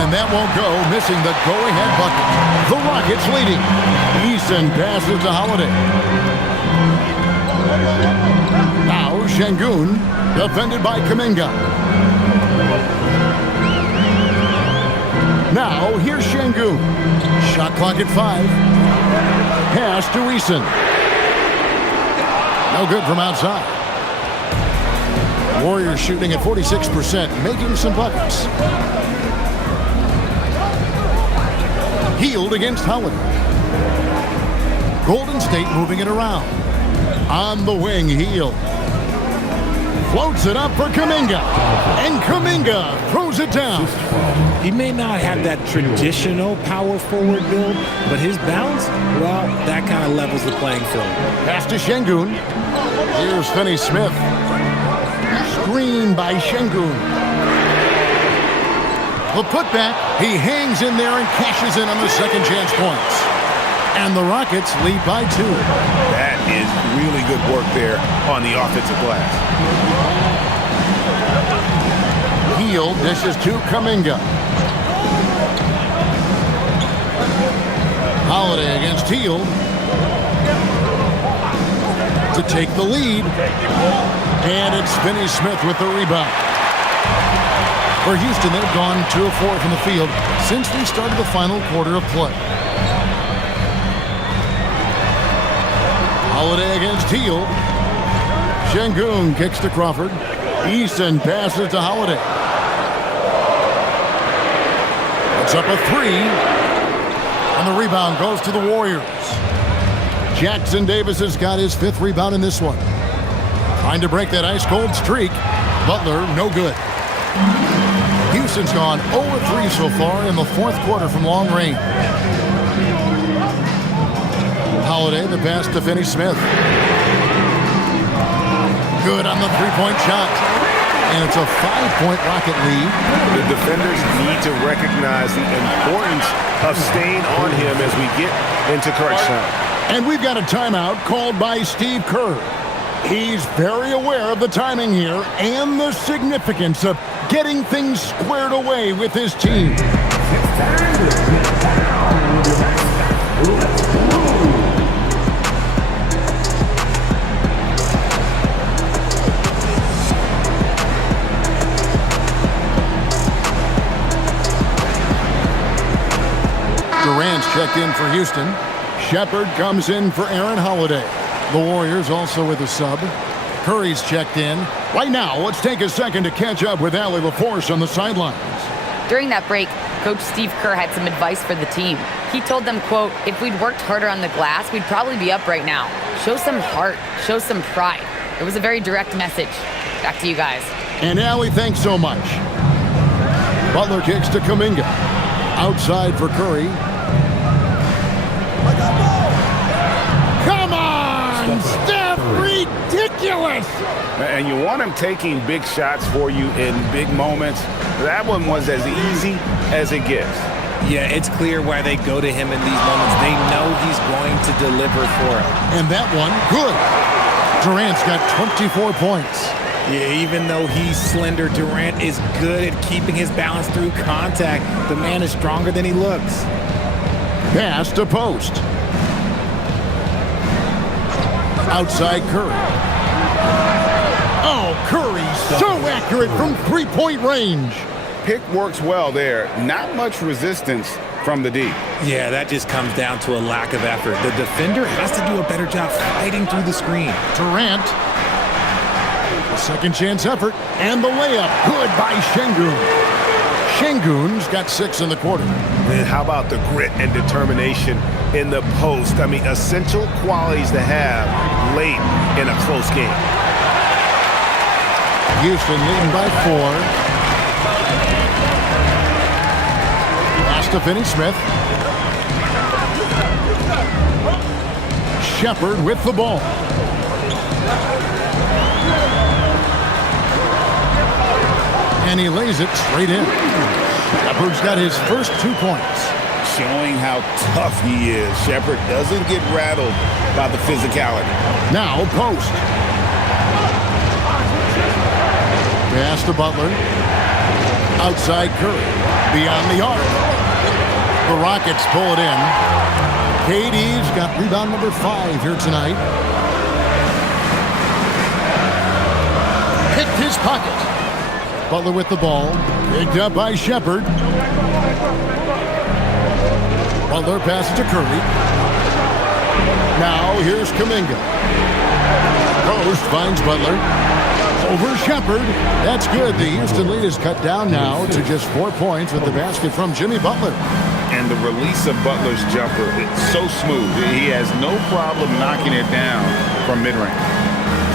And that won't go, missing the go-ahead bucket. The Rockets leading. Eason passes to Holiday. Now Şengün, defended by Kuminga. Now here's Şengün. Shot clock at 5. Pass to Eason. No good from outside. Warriors shooting at 46%, making some buckets. Hield against Howard. Golden State moving it around. On the wing, Hield. Floats it up for Kuminga. And Kuminga throws it down. He may not have that traditional power forward build, but his bounce, well, that kind of levels the playing field. Pass to Şengün. Here's Finney-Smith. Screen by Şengün. The putback. He hangs in there and cashes in on the second chance points. And the Rockets lead by 2. That is really good work there on the offensive glass. Hield dishes to Kuminga. Holiday against Hield to take the lead. And it's Finney-Smith with the rebound. For Houston, they've gone 2 of 4 from the field since we started the final quarter of play. Holiday against Hield. Şengün kicks to Crawford. Eason passes to Holiday. It's up a 3. And the rebound goes to the Warriors. Jackson Davis has got his 5th rebound in this one. Trying to break that ice-cold streak. Butler, no good. Houston's gone 0-3 so far in the fourth quarter from long range. Holiday, the pass to Finney-Smith. Good on the three-point shot. And it's a 5-point Rocket lead. The defenders need to recognize the importance of staying on him as we get into crunch time. And we've got a timeout called by Steve Kerr. He's very aware of the timing here and the significance of getting things squared away with his team. Durant's checked in for Houston. Shepard comes in for Aaron Holiday. The Warriors also with a sub. Curry's checked in. Right now, let's take a second to catch up with Allie LaForce on the sidelines. During that break, Coach Steve Kerr had some advice for the team. He told them, quote, if we'd worked harder on the glass, we'd probably be up right now. Show some heart. Show some pride. It was a very direct message. Back to you guys. And Allie, thanks so much. Butler kicks to Kuminga. Outside for Curry. Come on, Steph! Ridiculous! And you want him taking big shots for you in big moments. That one was as easy as it gets. Yeah, it's clear why they go to him in these moments. They know he's going to deliver for them. And that one, good. Durant's got 24 points. Yeah, even though he's slender, Durant is good at keeping his balance through contact. The man is stronger than he looks. Pass to post. Outside Curry. Oh, Curry, so accurate from three-point range. Pick works well there. Not much resistance from the D. Yeah, that just comes down to a lack of effort. The defender has to do a better job fighting through the screen. Durant. A second chance effort. And the layup. Good by Şengün. Şengün's got 6 in the quarter. And how about the grit and determination in the post? I mean, essential qualities to have late in a close game. Houston leading by 4. Pass to Finney-Smith. Shepard with the ball. And he lays it straight in. Shepard's got his first 2 points. Showing how tough he is. Shepard doesn't get rattled by the physicality. Now post. Pass to Butler. Outside Curry. Beyond the arc. The Rockets pull it in. KD's got rebound number 5 here tonight. Picked his pocket. Butler with the ball. Picked up by Shepard. Butler passes to Curry. Now here's Kuminga. Post finds Butler. Over Shepard. That's good. The Houston lead is cut down now to just 4 points with the basket from Jimmy Butler. And the release of Butler's jumper, it's so smooth. He has no problem knocking it down from mid-range.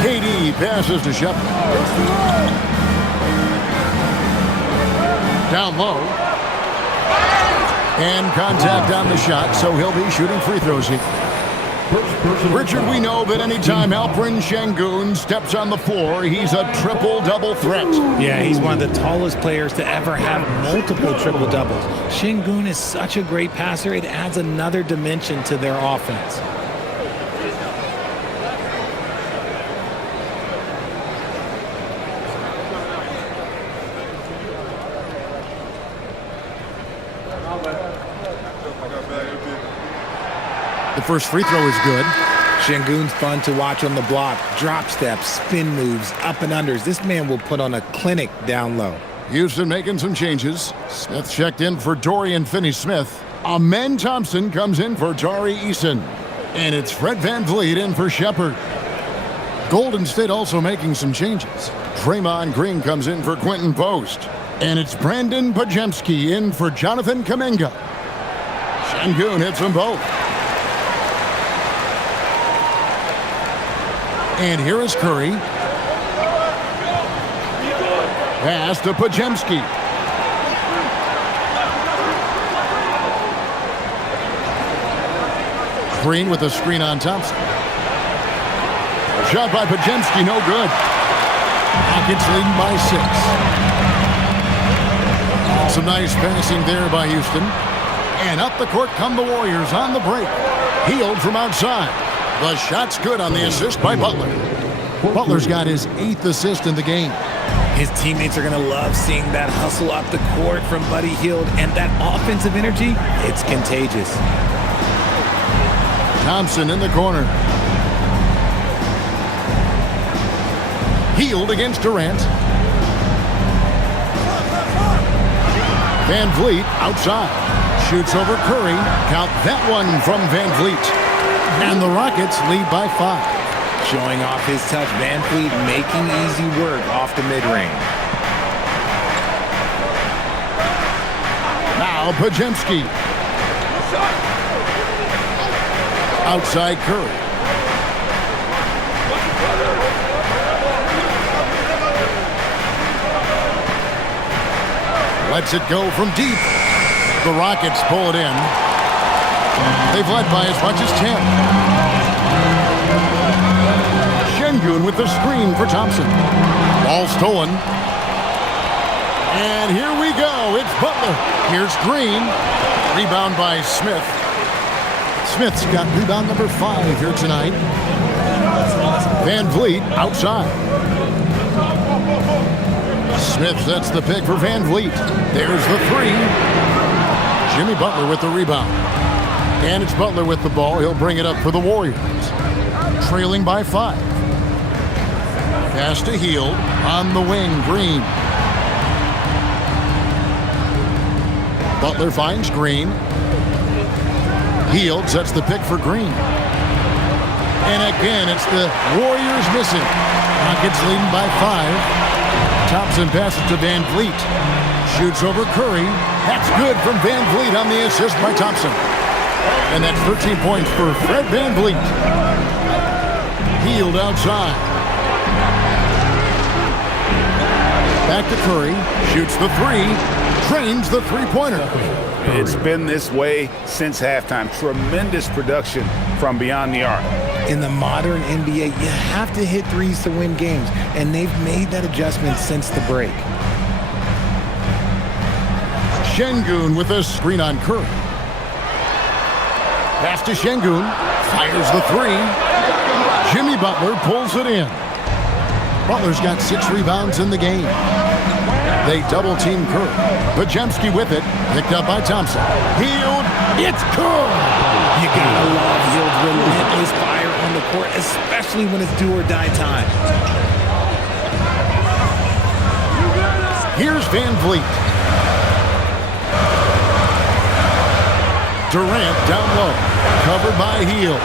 KD passes to Shepard. Down low. And contact on the shot, so he'll be shooting free throws here. Richard, we know that anytime Alperen Şengün steps on the floor, he's a triple-double threat. Yeah, he's one of the tallest players to ever have multiple triple-doubles. Şengün is such a great passer, it adds another dimension to their offense. The first free throw is good. Şengün's fun to watch on the block. Drop steps, spin moves, up and unders. This man will put on a clinic down low. Houston making some changes. Smith checked in for Dorian Finney-Smith. Amen Thompson comes in for Tari Eason. And it's Fred VanVleet in for Shepard. Golden State also making some changes. Draymond Green comes in for Quentin Post. And it's Brandon Podziemski in for Jonathan Kuminga. Şengün hits them both. And here is Curry. Pass to Podziemski. Green with a screen on Thompson. Shot by Podziemski, no good. Rockets leading by 6. Some nice passing there by Houston. And up the court come the Warriors on the break. Healed from outside. The shot's good on the assist by Butler. Butler's got his 8th assist in the game. His teammates are going to love seeing that hustle up the court from Buddy Hield, and that offensive energy, it's contagious. Thompson in the corner. Hield against Durant. VanVleet outside. Shoots over Curry. Count that one from Van Vliet. And the Rockets lead by 5. Showing off his touch. Van Vliet making easy work off the mid-range. Now Podziemski. Outside Curry. Lets it go from deep. The Rockets pull it in. They've led by as much as 10. Şengün with the screen for Thompson. Ball stolen. And here we go. It's Butler. Here's Green. Rebound by Smith. Smith's got rebound number 5 here tonight. Van Vliet outside. Smith sets the pick for Van Vliet. There's the 3. Jimmy Butler with the rebound. And it's Butler with the ball. He'll bring it up for the Warriors. Trailing by 5. Pass to Hield. On the wing, Green. Butler finds Green. Hield sets the pick for Green. And again, it's the Warriors missing. Rockets leading by 5. Thompson passes to Van Vliet. Shoots over Curry. That's good from Van Vliet on the assist by Thompson. And that's 13 points for Fred Van Vliet. Hield outside. Back to Curry. Shoots the 3. Drains the three-pointer. It's been this way since halftime. Tremendous production from beyond the arc. In the modern NBA, you have to hit threes to win games, and they've made that adjustment since the break. Şengün with a screen on Curry. Pass to Şengün. Fires the 3. Jimmy Butler pulls it in. Butler's got 6 rebounds in the game. They double-team Curry. Podziemski with it. Picked up by Thompson. Hield. It's good. You gotta love Hield's relentless fire on the court, especially when it's do or die time. Here's Van Vliet. Durant down low. Covered by Hield.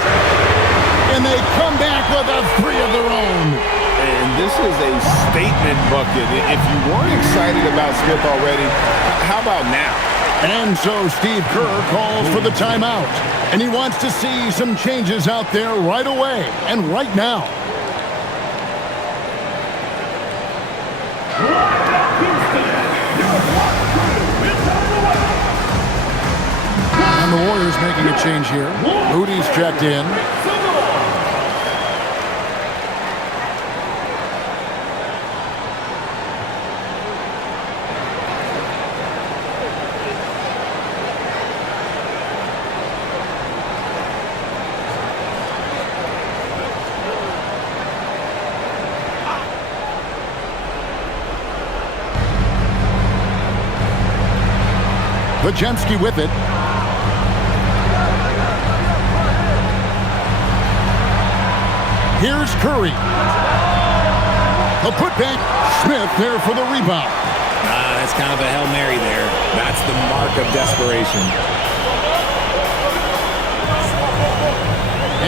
And they come back with a 3 of their own. And this is a statement bucket. If you weren't excited about Smith already, how about now? And so Steve Kerr calls for the timeout. And he wants to see some changes out there right away and right now. And the Warriors making a change here. Moody's checked in. Podziemski with it. Here's Curry. The putback. Smith there for the rebound. That's kind of a Hail Mary there. That's the mark of desperation.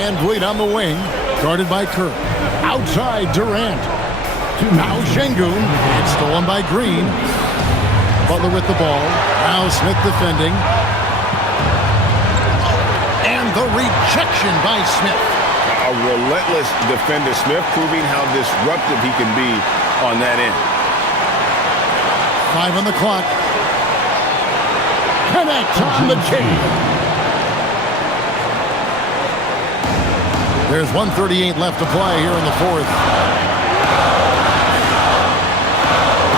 And Vliet on the wing. Guarded by Curry. Outside Durant. Now Şengün. It's stolen by Green. Butler with the ball. Now Smith defending. And the rejection by Smith. A relentless defender. Smith proving how disruptive he can be on that end. 5 on the clock. Connect on the chain. There's 1:38 left to play here in the 4th.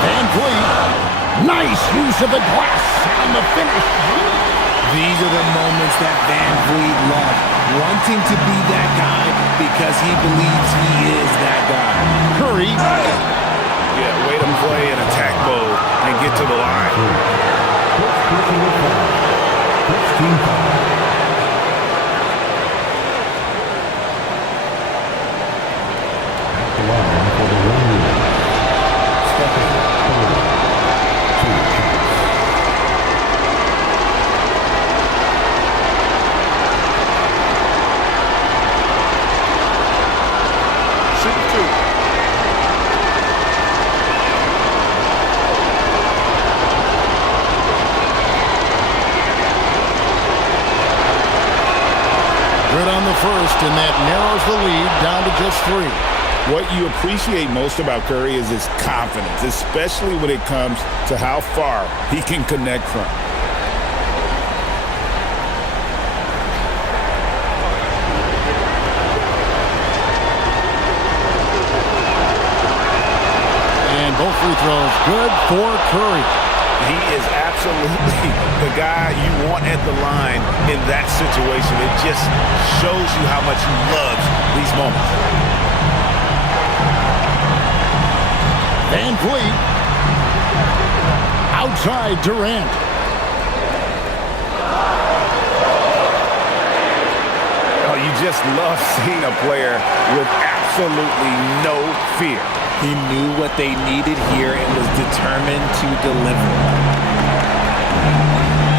Van Vliet. Nice use of the glass on the finish. These are the moments that Van Vliet loved, wanting to be that guy because he believes he is that guy. Curry. Yeah, way to play in attack mode and get to the line. first, and that narrows the lead down to just 3. What you appreciate most about Curry is his confidence, especially when it comes to how far he can connect from. And both free throws good for Curry. He is absolutely the guy you want at the line in that situation. It just shows you how much he loves these moments. Van Vliet. Outside Durant. Oh, you just love seeing a player with absolutely no fear. He knew what they needed here and was determined to deliver.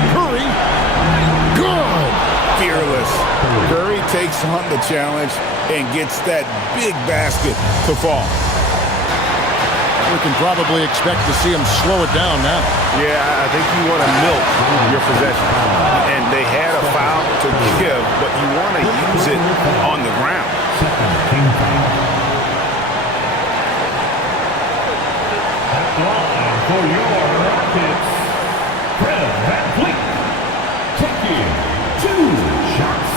Curry. Good. Fearless. Curry takes on the challenge and gets that big basket to fall. We can probably expect to see him slow it down now. Yeah, I think you want to milk your possession. And they had a foul to give, but you want to use it on the ground. Second team foul. For your Rockets, Fred VanVleet taking 2 shots.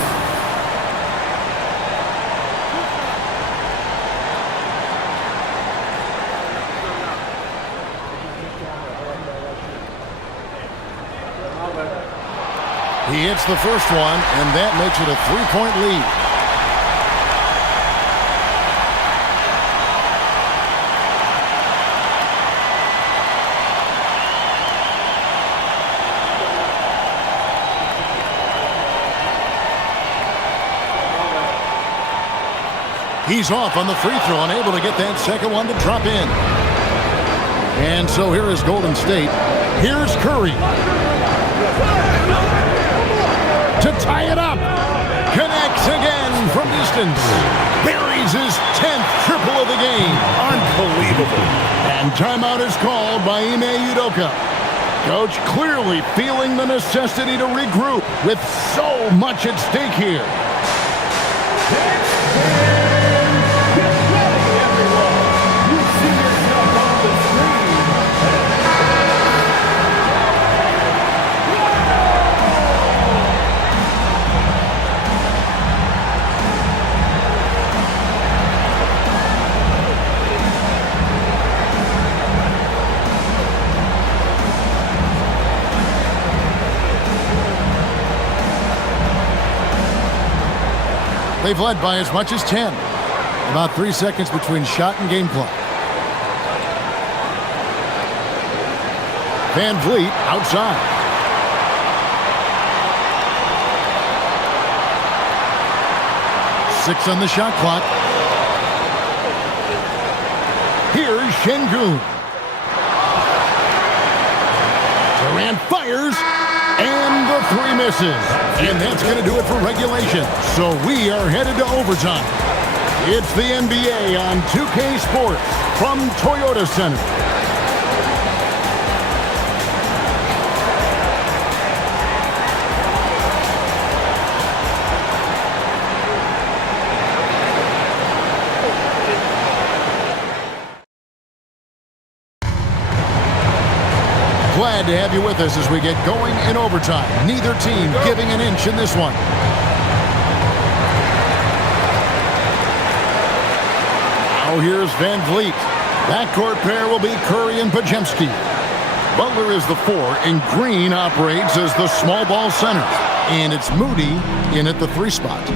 He hits the first one, and that makes it a 3-point lead. He's off on the free throw, unable to get that second one to drop in. And so here is Golden State. Here's Curry. To tie it up. Connects again from distance. Buries his 10th triple of the game. Unbelievable. And timeout is called by Ime Udoka. Coach clearly feeling the necessity to regroup with so much at stake here. They've led by as much as 10. About 3 seconds between shot and game clock. Van Vliet outside. Six on the shot clock. Here's Şengün. Durant fires. And the 3 misses. And that's going to do it for regulation. So we are headed to overtime. It's the NBA on 2K Sports from Toyota Center. Glad to have you with us as we get going in overtime. Neither team giving an inch in this one. Now here's Van Vliet. Backcourt pair will be Curry and Podziemski. Butler is the 4, and Green operates as the small ball center. And it's Moody in at the 3 spot.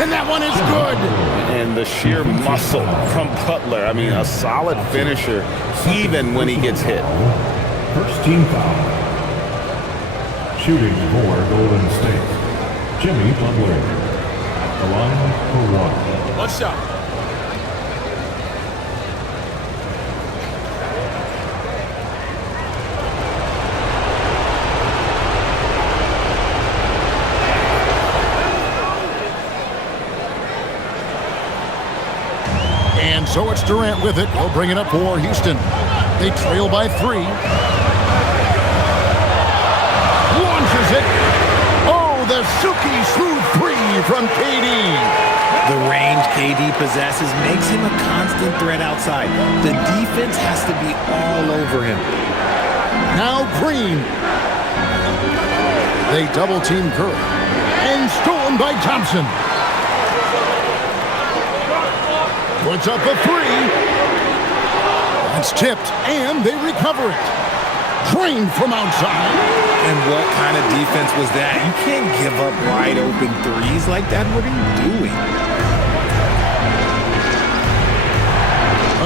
And that one is good. And the sheer muscle from Butler. I mean, a solid finisher, even when he gets hit. First team foul. Shooting for Golden State, Jimmy Butler at the line for 1. One shot. And so it's Durant with it. He'll bring it up for Houston. They trail by 3. Launches it. Oh, the from KD. The range KD possesses makes him a constant threat outside. The defense has to be all over him. Now Green. They double-team Curry. And stolen by Thompson. Puts up a three. It's tipped, and they recover it. Drained from outside. And what kind of defense was that? You can't give up wide open threes like that. What are you doing?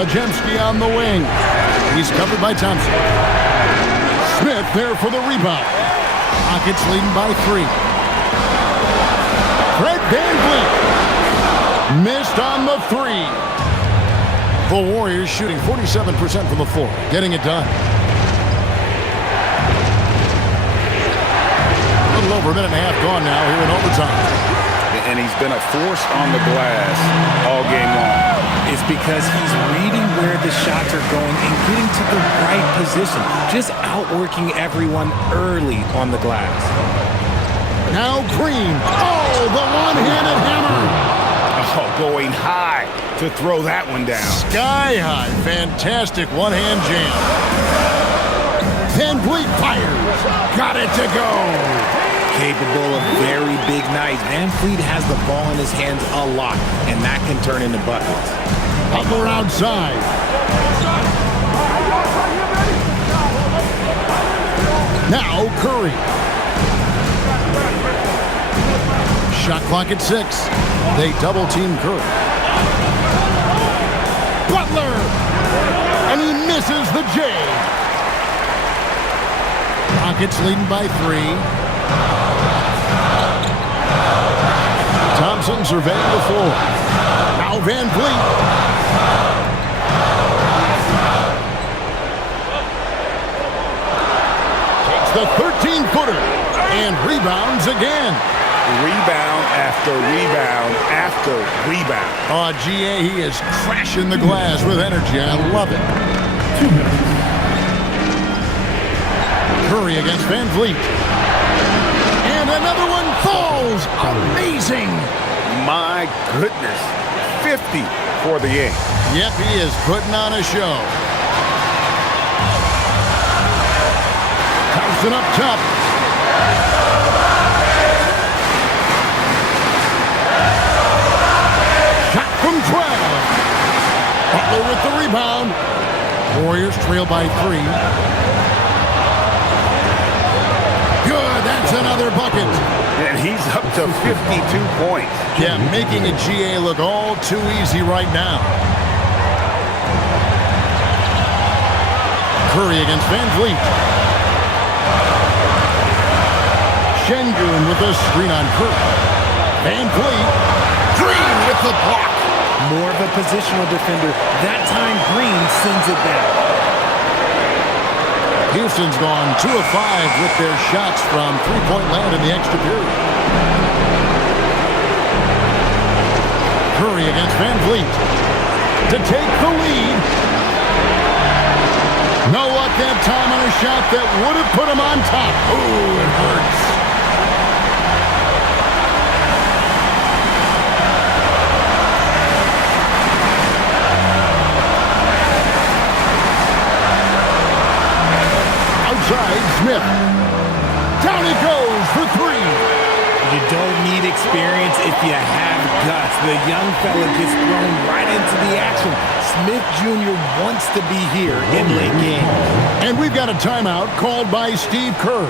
Ajemski on the wing. He's covered by Thompson. Smith there for the rebound. Rockets leading by 3. Fred VanVleet. Missed on the 3. The Warriors shooting 47% from the floor. Getting it done. A little over a minute and a half gone now here in overtime. And he's been a force on the glass all game long. It's because he's reading where the shots are going and getting to the right position. Just outworking everyone early on the glass. Now Green. Oh, the one-handed hammer. Oh, going high to throw that one down. Sky high. Fantastic one-hand jam. VanVleet fires. Got it to go. Capable of very big nights. VanVleet has the ball in his hands a lot, and that can turn into buckets. Butler outside. Now Curry. Shot clock at 6. They double-team Curry. Butler! And he misses the J. Rockets leading by 3. Thompson surveying the floor. Now VanVleet. Takes the 13-footer and rebounds again. Rebound after rebound after rebound. Oh, GA, he is crashing the glass with energy. I love it. 2 minutes. Curry against VanVleet. And another one falls. Amazing. My goodness. 50 for the game. Yep, he is putting on a show. Thompson up top. Shot from 12. Butler with the rebound. Warriors trail by 3. Good, that's another bucket. And he's up to 52 points. Yeah, making a GA look all too easy right now. Curry against VanVleet. Şengün with a screen on Curry. VanVleet. Green with the block. More of a positional defender. That time Green sends it back. Houston's gone 2 of 5 with their shots from three-point land in the extra period. Curry against VanVleet to take the lead. No luck that time on a shot that would have put him on top. Ooh, it hurts. Outside, Smith. Down he goes for 3. You don't need experience if you have guts. The young fella gets thrown right into the action. Smith Jr. wants to be here in late game. And we've got a timeout called by Steve Kerr.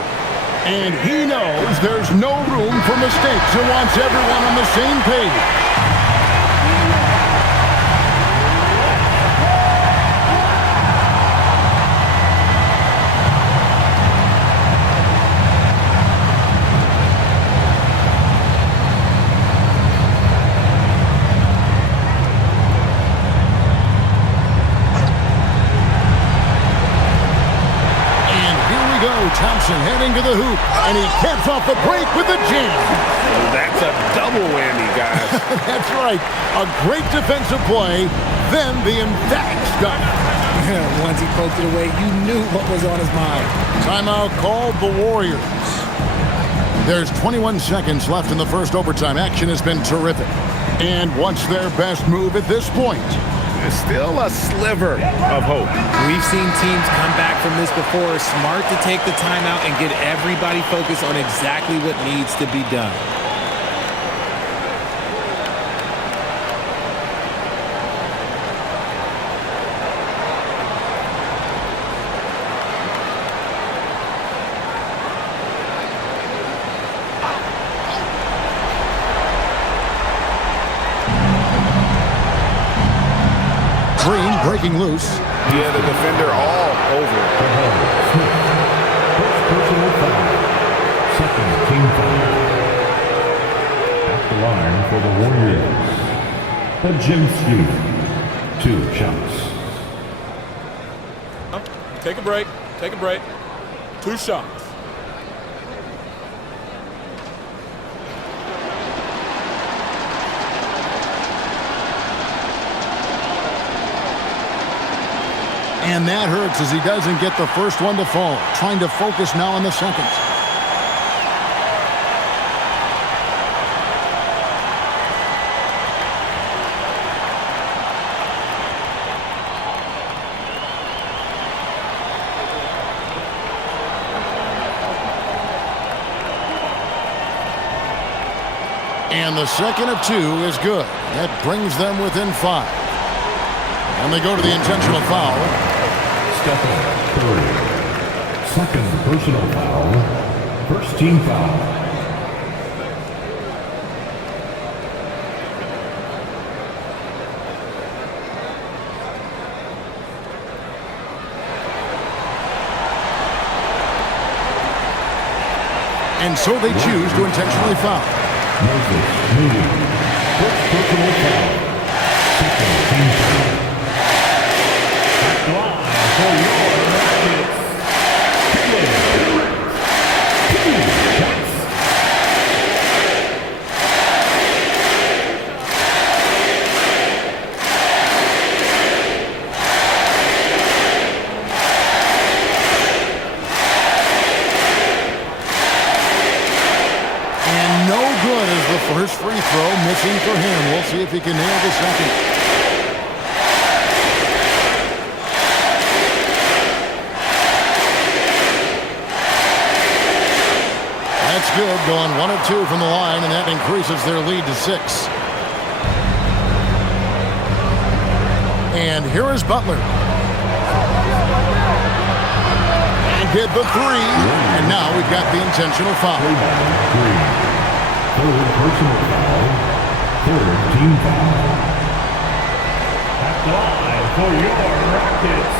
And he knows there's no room for mistakes and wants everyone on the same page. Thompson heading to the hoop, and he caps off the break with a jam. That's a double whammy, guys. That's right. A great defensive play, then the emphatic stuff. Once he poked it away, you knew what was on his mind. Timeout called the Warriors. There's 21 seconds left in the first overtime. Action has been terrific. And what's their best move at this point? There's still a sliver of hope. We've seen teams come back from this before. Smart to take the timeout and get everybody focused on exactly what needs to be done. Green breaking loose. Yeah, the defender all over it. First personal foul. Second team foul. At the line for the Warriors. Bajinski. 2 shots. Take a break. Take a break. 2 shots. And that hurts as he doesn't get the first one to fall. Trying to focus now on the second. And the second of 2 is good. That brings them within 5. And they go to the intentional foul. Stephen Curry. Second personal foul. First team foul. And so they choose to intentionally foul. Memphis. First personal foul. Second team foul. For your Rockets, and no good as the first free throw missing for him. We'll see if he can nail the second. That's good, going 1 of 2 from the line, and that increases their lead to 6. And here is Butler. And hit the 3, and now we've got the intentional foul. Third personal foul. Third team foul. At the line for your Rockets,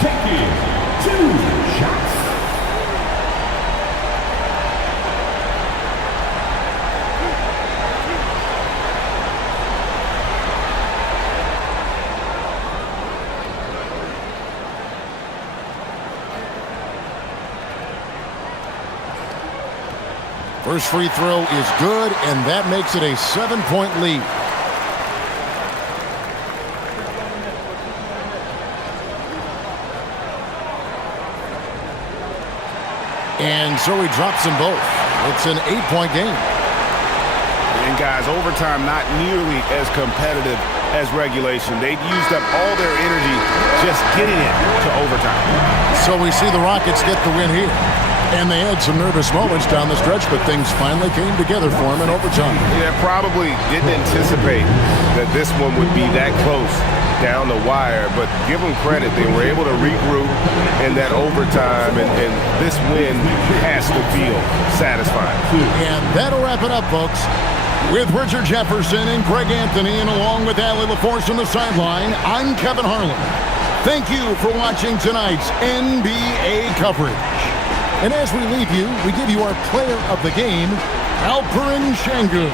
taking 2 shots. First free throw is good, and that makes it a 7-point lead. And so he drops them both. It's an 8-point game. And guys, overtime not nearly as competitive as regulation. They used up all their energy just getting it to overtime. So we see the Rockets get the win here. And they had some nervous moments down the stretch, but things finally came together for them in overtime. Yeah, probably didn't anticipate that this one would be that close down the wire, but give them credit. They were able to regroup in that overtime, and this win has to feel satisfying. And that'll wrap it up, folks. With Richard Jefferson and Greg Anthony, and along with Allie LaForce on the sideline, I'm Kevin Harlan. Thank you for watching tonight's NBA coverage. And as we leave you, we give you our player of the game, Alperen Şengün.